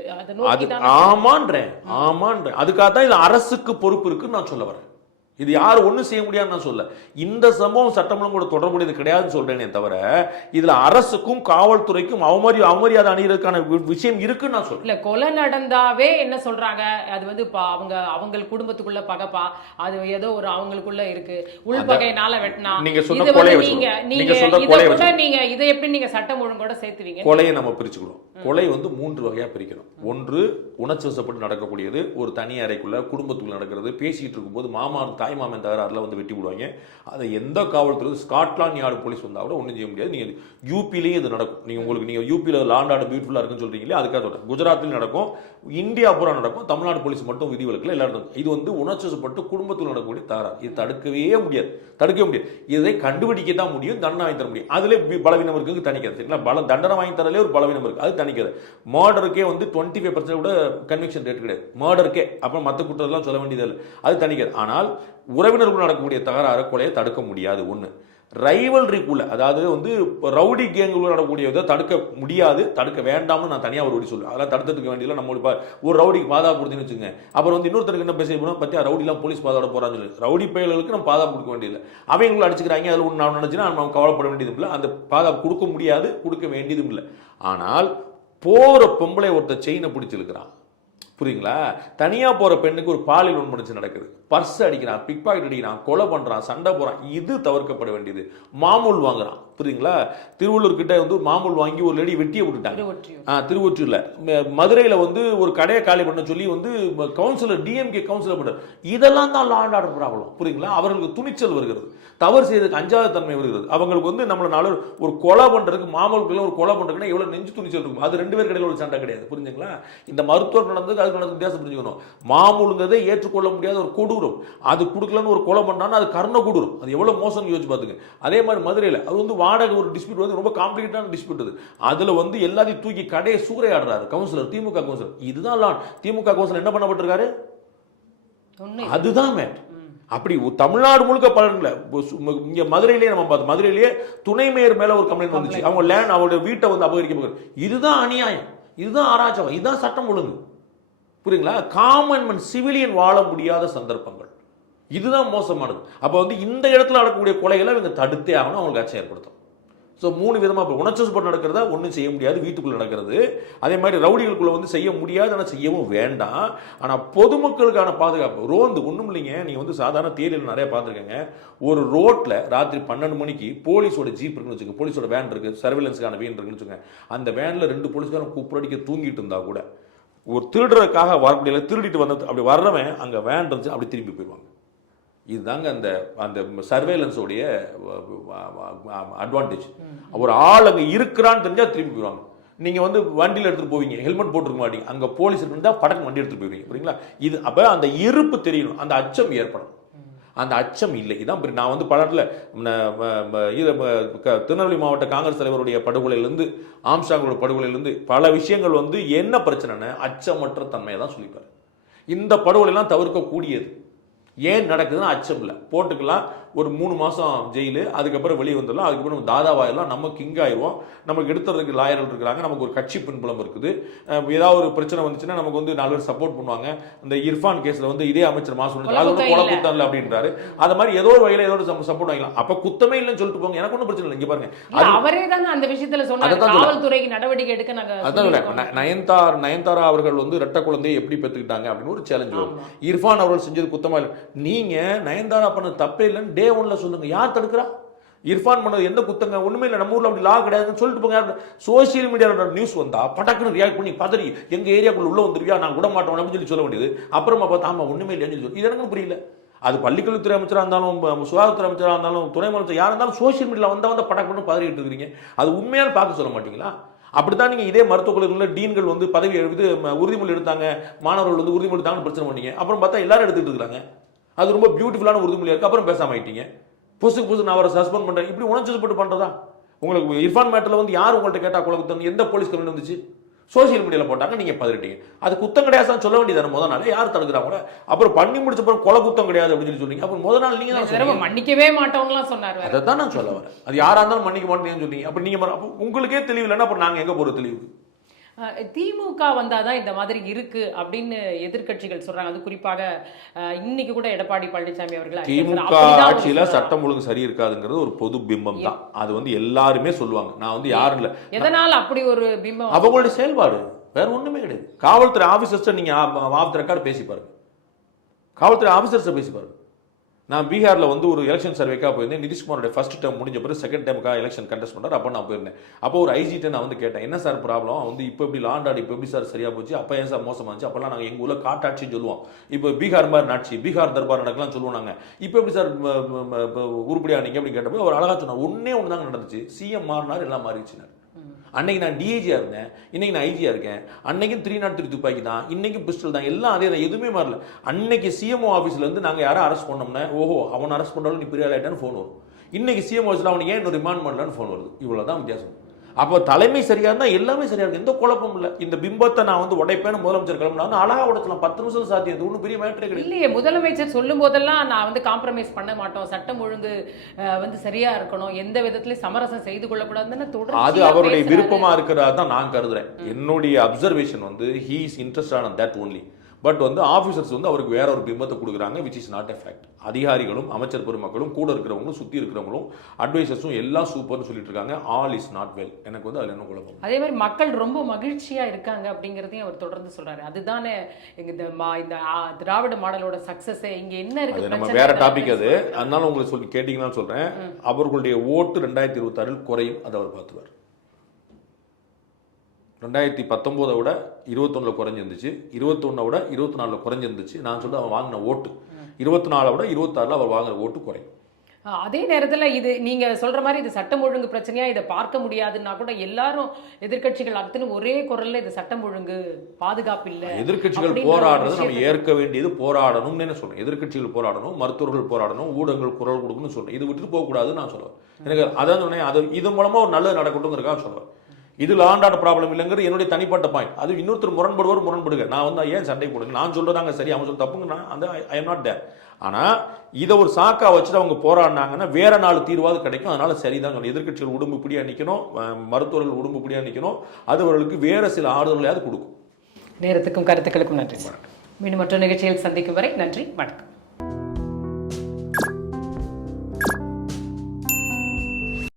ஆமான்றேன். அதுக்காக தான் இது அரசுக்கு பொறுப்பு இருக்குன்னு நான் சொல்ல வரேன். இது யாரும் ஒன்றும் செய்ய முடியாதுன்னு நான் சொல்ல. இந்த சம்பவம் சட்டமன்றம் கூட தொடர்புடையது கிடையாதுன்னு சொல்றேனே தவிர, இதுல அரசுக்கும் காவல்துறைக்கும் அவமரியாதை அணிகிறதுக்கான விஷயம் இருக்குன்னு நான் சொல்றேன். இல்ல, கொலை நடந்தாவே என்ன சொல்றாங்க, அது வந்து அவங்க குடும்பத்துக்குள்ள பகப்பா, அது ஏதோ ஒரு அவங்களுக்குள்ள இருக்கு, உள்பகையினால வெட்டினா. நீங்க சொன்ன கொலையை நீங்க இதை எப்படி நீங்க சட்டம் ஒழுங்கோட சேர்த்துவீங்க? கொலையை நம்ம பிரிச்சுக்கிறோம். கொலை வந்து 3 வகையா பிரிக்கணும். ஒன்று உணர்ச்சி வசப்பட்டு நடக்கக்கூடியது, ஒரு தனி அறைக்குள்ள குடும்பத்துக்குள்ள நடக்கிறது, பேசிட்டு இருக்கும்போது தாய் மாமன் தகராறுல வந்து வெட்டி விடுவாங்க. அதை எந்த காவல்துறை, ஸ்காட்லாந்து யார்டு போலீஸ் வந்தா கூட ஒன்றும் செய்ய முடியாது. நீங்க யூபிலேயே இது நடக்கும். நீங்க யூபியில் லாண்ட் ஆர்டர் பியூட்டிஃபுல்லா இருக்குன்னு சொல்றீங்களே, அதுக்காக சொல்றேன். குஜராத்லயும் நடக்கும், இந்தியா பூரா நடக்கும், தமிழ்நாடு போலீஸ் மட்டும் விதிவிலக்கில் எல்லாரும். இது வந்து உணர்ச்சி வசப்பட்டு குடும்பத்தில் நடக்கக்கூடிய தகராறு. இது தடுக்கவே முடியாது. இதை கண்டுபிடிக்க தான் முடியும், தண்டனை வாங்கி தர முடியும். அதுல பலவீனம் இருக்கு, தணிக்காது. சரிங்களா? தண்டனை வாங்கி தரலே ஒரு பலவீனம் இருக்கு, அது தணிக்காது. மர்டருக்கே வந்து 25% கூட கன்விக்ஷன் ரேட் கிடையாது மர்டருக்கே. அப்புறம் மற்ற குற்றத்தெல்லாம் சொல்ல வேண்டியது இல்லை, அது தணிக்காது. ஆனால் உறவினர்கள் நடக்கக்கூடிய தகராறு, கொலையை தடுக்க முடியாது. ஒன்று. ரைவல்ரிக்குள்ள, அதாவது வந்து ரவுடி கேங்குள்ள நடக்கக்கூடியதை தடுக்க முடியாது, தடுக்க வேண்டாம்னு நான் தனியாக ஒரு சொல்லுவேன். அதெல்லாம் தடுத்துக்க வேண்டியதில்லை. நம்ம ஒரு ரவுடிக்கு பாதுகாப்பு கொடுத்துன்னு வச்சுங்க, அப்புறம் வந்து இன்னொருத்தருக்கு என்ன பேச போனால் பற்றியா ரவுடிலாம் போலீஸ் பாதுகாப்பு போகிறான்னு சொல்லி ரவுடி பயல்களுக்கு நம்ம பாதுகாப்பு கொடுக்க வேண்டியதில்லை. அவங்களும் அடிச்சுக்கிறாங்க, அதில் ஒன்று நான் நினச்சின்னா நம்ம கவலைப்பட வேண்டியதும் இல்லை, அந்த பாதுகாப்பு கொடுக்க முடியாது, கொடுக்க வேண்டியதும் இல்லை. ஆனால் போகிற பொம்பளை ஒருத்தர் செயினை பிடிச்சிருக்கிறான், புரியுங்களா? தனியா போற பெண்ணுக்கு ஒரு பாலியல் வன்முறை நடக்குது, பர்ஸ் அடிக்கிறான், பிக் பாக்கெட் அடிக்கிறான், கொலை பண்றான், சண்டை போறான், இது தவிர்க்கப்பட வேண்டியது. மாமூல் வாங்குறான், புரியுங்களா? திருவள்ளூர் கிட்ட வந்து மாமூல் வாங்கி ஒரு லேடி வெட்டியை விட்டுட்டாங்க. திருவொற்றியூர்ல. மதுரையில வந்து ஒரு கடையை காலி பண்ண சொல்லி வந்து கவுன்சிலர், டிஎம்கே கவுன்சிலர் பண்றாரு. இதெல்லாம் தான் லா அண்ட் ஆர்டர் ப்ராப்ளம், புரியுங்களா? அவர்களுக்கு துணிச்சல் வருகிறது, தவறு செய்யறதுக்கு அஞ்சாத தன்மை வருகிறது. அவங்களுக்கு வந்து நம்மளால ஒரு கொலை பண்றதுக்கு, மாமூலுக்குள்ள ஒரு கொலை பண்றதுன்னா எவ்வளவு நெஞ்சு துணிச்சல் இருக்கும். அது 2 பேர் கடையில் ஒரு சண்டை கிடையாது, புரிஞ்சுங்களா? இந்த மருத்துவர் நடந்தது அதுக்கு நடந்து வித்தியாசம் புரிஞ்சுக்கணும். மாமூலுங்கிறதை ஏற்றுக்கொள்ள முடியாத ஒரு கொடூரம். அது கொடுக்கலன்னு ஒரு கொலை பண்ணான்னா அது கர்ண கொடூரம். அது எவ்வளவு மோசம் யோசிச்சு பாத்துங்க. அதே மாதிரி மதுரையில் அது வந்து வாடகை ஒரு டிஸ்பியூட் வந்து ரொம்ப காம்ப்ளிகேட்டான டிஸ்பியூட். அது அதுல வந்து எல்லாத்தையும் தூக்கி கடையை சூறையாடுறாரு கவுன்சிலர், திமுக கவுன்சிலர். இதுதான் திமுக கவுன்சிலர் என்ன பண்ணப்பட்டிருக்காரு, அதுதான் மேட். அப்படி தமிழ்நாடு முழுக்க பலன்ல இங்க மதுரையிலேயே நம்ம பார்த்தோம். மதுரையிலேயே துணை மேயர் மேல ஒரு கம்ப்ளைண்ட் வந்துச்சு, அவங்க லேண்ட், அவருடைய வீட்டை வந்து அபகரிக்க. இதுதான் அநியாயம். இதுதான் அராஜகம், இதுதான் சட்டம் ஒழுங்கு. புரியுங்களா? காமன் மேன் சிவிலியன் வாழ முடியாத சந்தர்ப்பங்கள், இதுதான் மோசமானது. அப்போ வந்து இந்த இடத்துல நடக்கக்கூடிய கொலைகளை இவங்க தடுத்தே ஆகணும், அவங்களுக்கு அச்சம் ஏற்படுத்தும். ஸோ 3 விதமாக இப்போ உணர்ச்சிப்பட்டு நடக்கிறதா ஒன்றும் செய்ய முடியாது, வீட்டுக்குள்ளே நடக்கிறது. அதே மாதிரி ரவுடிகளுக்குள்ளே வந்து செய்ய முடியாது, ஆனால் செய்யவும் வேண்டாம். ஆனால் பொதுமக்களுக்கான பாதுகாப்பு ரோந்து ஒன்றும் இல்லைங்க. நீங்கள் வந்து சாதாரண தேர்தல் நிறைய பார்த்துருக்கேங்க. ஒரு ரோட்டில் ராத்திரி 12 மணிக்கு போலீஸோட ஜீப் இருக்குன்னு வச்சுக்கோங்க, போலீஸோட வேன் இருக்குது, சர்வேலன்ஸுக்கான வேன் இருக்குன்னு வச்சுக்கோங்க. அந்த வேனில் 2 போலீஸ்காரன் கூப்பிடிக்க தூங்கிட்டு இருந்தா கூட ஒரு திருடுறதுக்காக வரக்கூடிய திருடிட்டு வந்தது அப்படி வர்றவன் அங்கே வேன் இருந்துச்சு அப்படி திரும்பி போயிடுவாங்க. இதுதாங்க அந்த அந்த சர்வேலன்ஸோடைய அட்வான்டேஜ். ஒரு ஆள் அங்கே இருக்கிறான்னு தெரிஞ்சால் திரும்பி போயிடுவாங்க. நீங்கள் வந்து வண்டியில் எடுத்துகிட்டு போவீங்க, ஹெல்மெட் போட்டுருக்க மாட்டீங்க, அங்கே போலீஸ் இருந்தால் படக்கு வண்டி எடுத்துகிட்டு போயிருவீங்க. புரியுங்களா? இது அப்போ அந்த இருப்பு தெரியணும், அந்த அச்சம் ஏற்படும். அந்த அச்சம் இல்லை. இதான் நான் வந்து படத்தில் திருநெல்வேலி மாவட்ட காங்கிரஸ் தலைவருடைய படுகொலையிலேருந்து ஆம்ஸ்டாங்கோட படுகொலையிலேருந்து பல விஷயங்கள் வந்து என்ன பிரச்சனைன்னு அச்சமற்ற தன்மையை தான் சொல்லிப்பார். இந்த படுகொலைலாம் தவிர்க்கக்கூடியது. ஏன் நடக்குதுன்னா அச்சம் இல்லை. போட்டுக்கலாம், ஒரு 3 மாதம் ஜெயிலு, அதுக்கப்புறம் வெளியே வந்துடலாம், அதுக்கப்புறம் நம்ம தாதாவாயிடலாம், நம்ம கிங் ஆயிடுவோம், நமக்கு எடுத்துறதுக்கு லாயர்கள் இருக்கிறாங்க, நமக்கு ஒரு கட்சி பின்புலம் இருக்குது, ஏதாவது ஒரு பிரச்சனை வந்துச்சுன்னா நமக்கு வந்து 4 பேர் சப்போர்ட் பண்ணுவாங்க. இந்த இர்ஃபான் கேஸில் வந்து இதே அமைச்சர் மாசம் அது வந்து கொலை குத்தம் இல்லை அப்படின்றாரு. அது மாதிரி ஏதோ ஒரு வகையில் ஏதோ சப்போர்ட் வாங்கலாம். அப்போ குத்தமே இல்லைன்னு சொல்லிட்டு போங்க, எனக்கு ஒன்றும் பிரச்சனை இல்லை. இங்கே பாருங்க, அவரே தான் அந்த விஷயத்தில் சொன்னாங்க, காவல்துறைக்கு நடவடிக்கை எடுக்க நாங்கள். அதான் நயன்தாரா அவர்கள் வந்து ரெட்ட குழந்தையை எப்படி பெற்றுக்கிட்டாங்க அப்படின்னு ஒரு சேலஞ்சு வரும். இர்ஃபான் அவர்கள் செஞ்சது குத்தமா இல்லை, நீங்க நயன்தாரா பண்ணது தப்பே இல்லைன்னு டே 1ல சொல்லுங்க. யார் தடுக்கிறா? இர்ஃபான் பண்ணது எந்த குத்தங்க? ஒண்ணுமே இல்லை, நம்ம ஊர்ல அப்படி லா கிடையாதுன்னு சொல்லிட்டு போங்க. சோசியல் மீடியாவோட நியூஸ் வந்தா படக்குன்னு ரியாக்ட் பண்ணி பதறி எங்க ஏரியாக்குள்ள உள்ள வந்துருவியா, நான் விட மாட்டோம் அப்படின்னு சொல்ல வேண்டியது. அப்புறமா பார்த்தா ஆமா ஒண்ணுமே இல்லைன்னு சொல்லி இது எனக்கு புரியல. அது பள்ளிக்கல்வித்துறை அமைச்சராக இருந்தாலும், சுகாதாரத்துறை அமைச்சராக இருந்தாலும், துணை முதலமைச்சர் யாராக இருந்தாலும் சோசியல் மீடியாவில் வந்தால் படக்குன்னு பதறிட்டு இருக்கிறீங்க. அது உண்மையான பார்க்க சொல்ல மாட்டீங்களா? அப்படித்தான் நீங்கள் இதே மருத்துவக் கல்லூரியில் டீன்கள் வந்து பதவி எழுதி உறுதிமொழி எடுத்தாங்க, மாணவர்கள் வந்து உறுதிமொழி எடுத்தாங்கன்னு பிரச்சனை பண்ணீங்க. அப்புறம் பார்த்தா எல்லாரும் எடுத்துட்டு இருக்காங்க. அது ரொம்ப பியூட்டிஃபுல்லான உறுதிமொழியாக இருக்குது. அப்புறம் பேசாம ஆயிட்டீங்க. புதுசு நான் அவரை சஸ்பெண்ட் பண்ணுறேன், இப்படி உணர்ச்சிப்பட்டு பண்ணுறதா? உங்களுக்கு இர்ஃபான் மேட்டரில் வந்து யார் உங்கள்கிட்ட கேட்டால் கொலை குத்தம் எந்த போலீஸ் கம்ப்ளைண்ட் வந்துச்சு? சோசியல் மீடியாவில் போட்டாங்க, நீங்கள் பதறிட்டீங்க. அது குத்தம் கிடையாது சொல்ல வேண்டியதான முதல் நாள். யார் தடுக்கிறாங்களோ? அப்புறம் பண்ணி முடிச்ச அப்புறம் கொலை குத்தம் கிடையாது அப்படின்னு சொல்லி சொன்னீங்க. அப்புறம் முதல் நாள் நீங்க தான் மன்னிக்கவே மாட்டோம்லாம் சொன்னார். அதை தான் நான் சொல்ல வரேன். அது யாரா இருந்தாலும் மன்னிக்க மாட்டேன்னு சொன்னீங்க. அப்ப நீங்க உங்களுக்கே தெளிவு இல்லைன்னா அப்புறம் நாங்க எங்க போற தெளிவு? திமுக வந்தாதான் இந்த மாதிரி இருக்கு அப்படின்னு எதிர்க்கட்சிகள் சொல்றாங்க. அது குறிப்பாக இன்னைக்கு கூட எடப்பாடி பழனிசாமி அவர்கள் திமுக ஆட்சியில சட்டம் ஒழுங்கு சரி இருக்காதுங்கிறது ஒரு பொது பிம்பம் தான். அது வந்து எல்லாருமே சொல்லுவாங்க. நான் வந்து யாரும் இல்ல, எதனால அப்படி ஒரு பிம்பம்? அவங்களுடைய செயல்பாடு வேற ஒண்ணுமே கிடையாது. காவல்துறை ஆபீசர்ஸ் நீங்க ஆஃப் த ரெக்கார்ட் பேசி பாருங்க, காவல்துறை ஆபீசர்ஸ் பேசி பாருங்க. நான் பீகாரில் வந்து ஒரு எலெக்ஷன் சர்வேக்காக போயிருந்தேன். நிதிஷ்குமாரோட ஃபர்ஸ்ட் டேர்ம் முடிஞ்ச பிறகு செகண்ட் டைமுக்காக எலெக்ஷன் கண்டெஸ்ட் பண்ணார். அப்போ நான் போயிருந்தேன். அப்போ ஒரு ஐஜிட்ட நான் வந்து கேட்டேன், என்ன சார் ப்ராப்ளம்? வந்து இப்போ எப்படி லாண்டாடி இப்போ எப்படி சார் சரியா போச்சு? அப்போ ஏன் சார் மோசமாக இருந்துச்சு? அப்போல்லாம் நாங்கள் எங்கள் ஊரில் காட்டாட்சின்னு சொல்லுவோம். இப்போ பீகார் மாதிரி நாட்சி, பீகார் தர்பார் நடக்கலாம் சொல்லுவோம் நாங்கள். இப்போ எப்படி சார் உருப்படியா நீங்கள் எப்படி கேட்டப்போ அவர் அழகாக சொன்னார், ஒன்னே ஒன்று தாங்க நடந்துச்சு, சிஎம் மாறினார், எல்லாம் மாறிடுச்சுனார். அன்னைக்கு நான் டிஐஜியா இருந்தேன், இன்னைக்கு நான் ஐஜியா இருக்கேன். அன்னைக்கும் 303 துப்பாக்கி தான், இன்னைக்கும் பிஸ்டல் தான், எல்லாம் அதே தான், எதுவுமே மாறல. அன்னைக்கு சிஎம்ஓ ஆஃபீஸ்ல இருந்து நாங்கள் யாரும் அரெஸ்ட் பண்ணோம்னா, ஓஹோ அவன் அரெஸ்ட் பண்ணாலும் நீ பெரிய ஆளாயிட்டான்னு ஃபோன் வரும். இன்னைக்கு சிஎம் ஆஃபீஸில் அவனுக்கு ஏன் இன்னும் ரிமாண்ட் பண்ணலான்னு ஃபோன் வருது. இவ்வளோதான் வித்தியாசம். அப்போ தலைமை சரியா இருந்தா எல்லாமே சரியா இருக்கு, எந்த குழப்பமும் இல்லை. இந்த பிம்பத்தை நான் வந்து உடைப்பேன்னு முதலமைச்சர் கிளம்பினா அழகா உடைச்சலாம், 10 நிமிஷம் சாத்தியம். இது ஒன்றும் பெரிய மேட்டரே கிடையாது. இல்லையே, முதலமைச்சர் சொல்லும் போதெல்லாம் நான் வந்து காம்ப்ரமைஸ் பண்ண மாட்டோம், சட்டம் ஒழுங்கு வந்து சரியா இருக்கணும், எந்த விதத்திலயும் சமரசம் செய்து கொள்ளக்கூடாதுன்னு தொடர்ந்து அது அவருடைய விருப்பமா இருக்கிறதா தான் நான் கருதுறேன். என்னுடைய அப்சர்வேஷன் வந்து he is interested on that only. But வந்து ஆஃபீஸர்ஸ் வந்து அவருக்கு வேற ஒரு பிம்பத்தை கொடுக்குறாங்க, which is not a fact. அதிகாரிகளும் அமைச்சர் பெருமக்களும் கூட இருக்கிறவங்களும் சுற்றி இருக்கிறவங்களும் அட்வைசர்ஸும் எல்லாம் சூப்பர்னு சொல்லிட்டு இருக்காங்க. All is not well. எனக்கு வந்து அதில் என்ன குழப்பம்? அதே மாதிரி மக்கள் ரொம்ப மகிழ்ச்சியா இருக்காங்க அப்படிங்கிறதையும் அவர் தொடர்ந்து சொல்றாரு. அதுதானே இந்த திராவிட மாடலோட சக்சஸ். இங்க என்ன இருக்கு? நம்ம வேற டாபிக் அது, அதனால உங்களுக்கு சொல்லி கேட்டீங்கன்னு சொல்றேன். அவர்களுடைய ஓட்டு 2026 குறையும், அதை அவர் பார்த்துவார். 2019 விட 21 குறைஞ்சிருந்துச்சு, 21 விட 24 குறைஞ்சிருந்துச்சு. நான் சொல்றது அவன் வாங்கின ஓட்டு 24 விட 26 அவர் வாங்குற ஓட்டு குறையும். அதே நேரத்துல இது நீங்க சொல்ற மாதிரி இது சட்டம் ஒழுங்கு பிரச்சனையா இதை பார்க்க முடியாதுன்னா கூட எல்லாரும் எதிர்க்கட்சிகள் அத்தனை ஒரே குரல்ல இது சட்டம் ஒழுங்கு பாதுகாப்பு இல்ல. எதிர்க்கட்சிகள் போராடுறது நம்ம ஏற்க வேண்டியது, போராடணும்னு என்ன சொல்றேன். எதிர்க்கட்சிகள் போராடணும், மருத்துவர்கள் போராடணும், ஊடகங்கள் குரல் கொடுக்கணும்னு சொல்றேன். இது விட்டுட்டு போக கூடாதுன்னு நான் சொல்றேன். எனக்கு அதான் சொன்னேன், அது இது மூலமா ஒரு நல்லது நடக்கட்டும்ங்கிறதுக்காக சொல்றேன். இது லா அண்ட் ஆர்டர் ப்ராப்ளம் இல்லைங்கிறது என்னுடைய தனிப்பட்ட பாயிண்ட். அது இன்னொருத்தர் முரண்படுங்க. நான் வந்து ஏன் சண்டை போடுங்க, நான் சொல்றதாங்க சரி, அவங்க சொல்ல தப்புங்க, நான் அந்த ஐ எம் நாட் தேர். ஆனால் இதை ஒரு சாக்கா வச்சுட்டு அவங்க போராடினாங்கன்னா வேற 4 தீர்வாது கிடைக்கும். அதனால சரிதான் சொல்லணும். எதிர்க்கட்சிகள் உடம்புப்படியாக நிற்கணும், மருத்துவர்கள் உடம்புப்படியாக நிற்கணும். அது அவர்களுக்கு வேற சில ஆறுதலையாவது கொடுக்கும். நேரத்துக்கும் கருத்துக்களுக்கும் நன்றி. மீண்டும் மற்ற நிகழ்ச்சியில் சந்திக்கும் வரை நன்றி, வணக்கம்.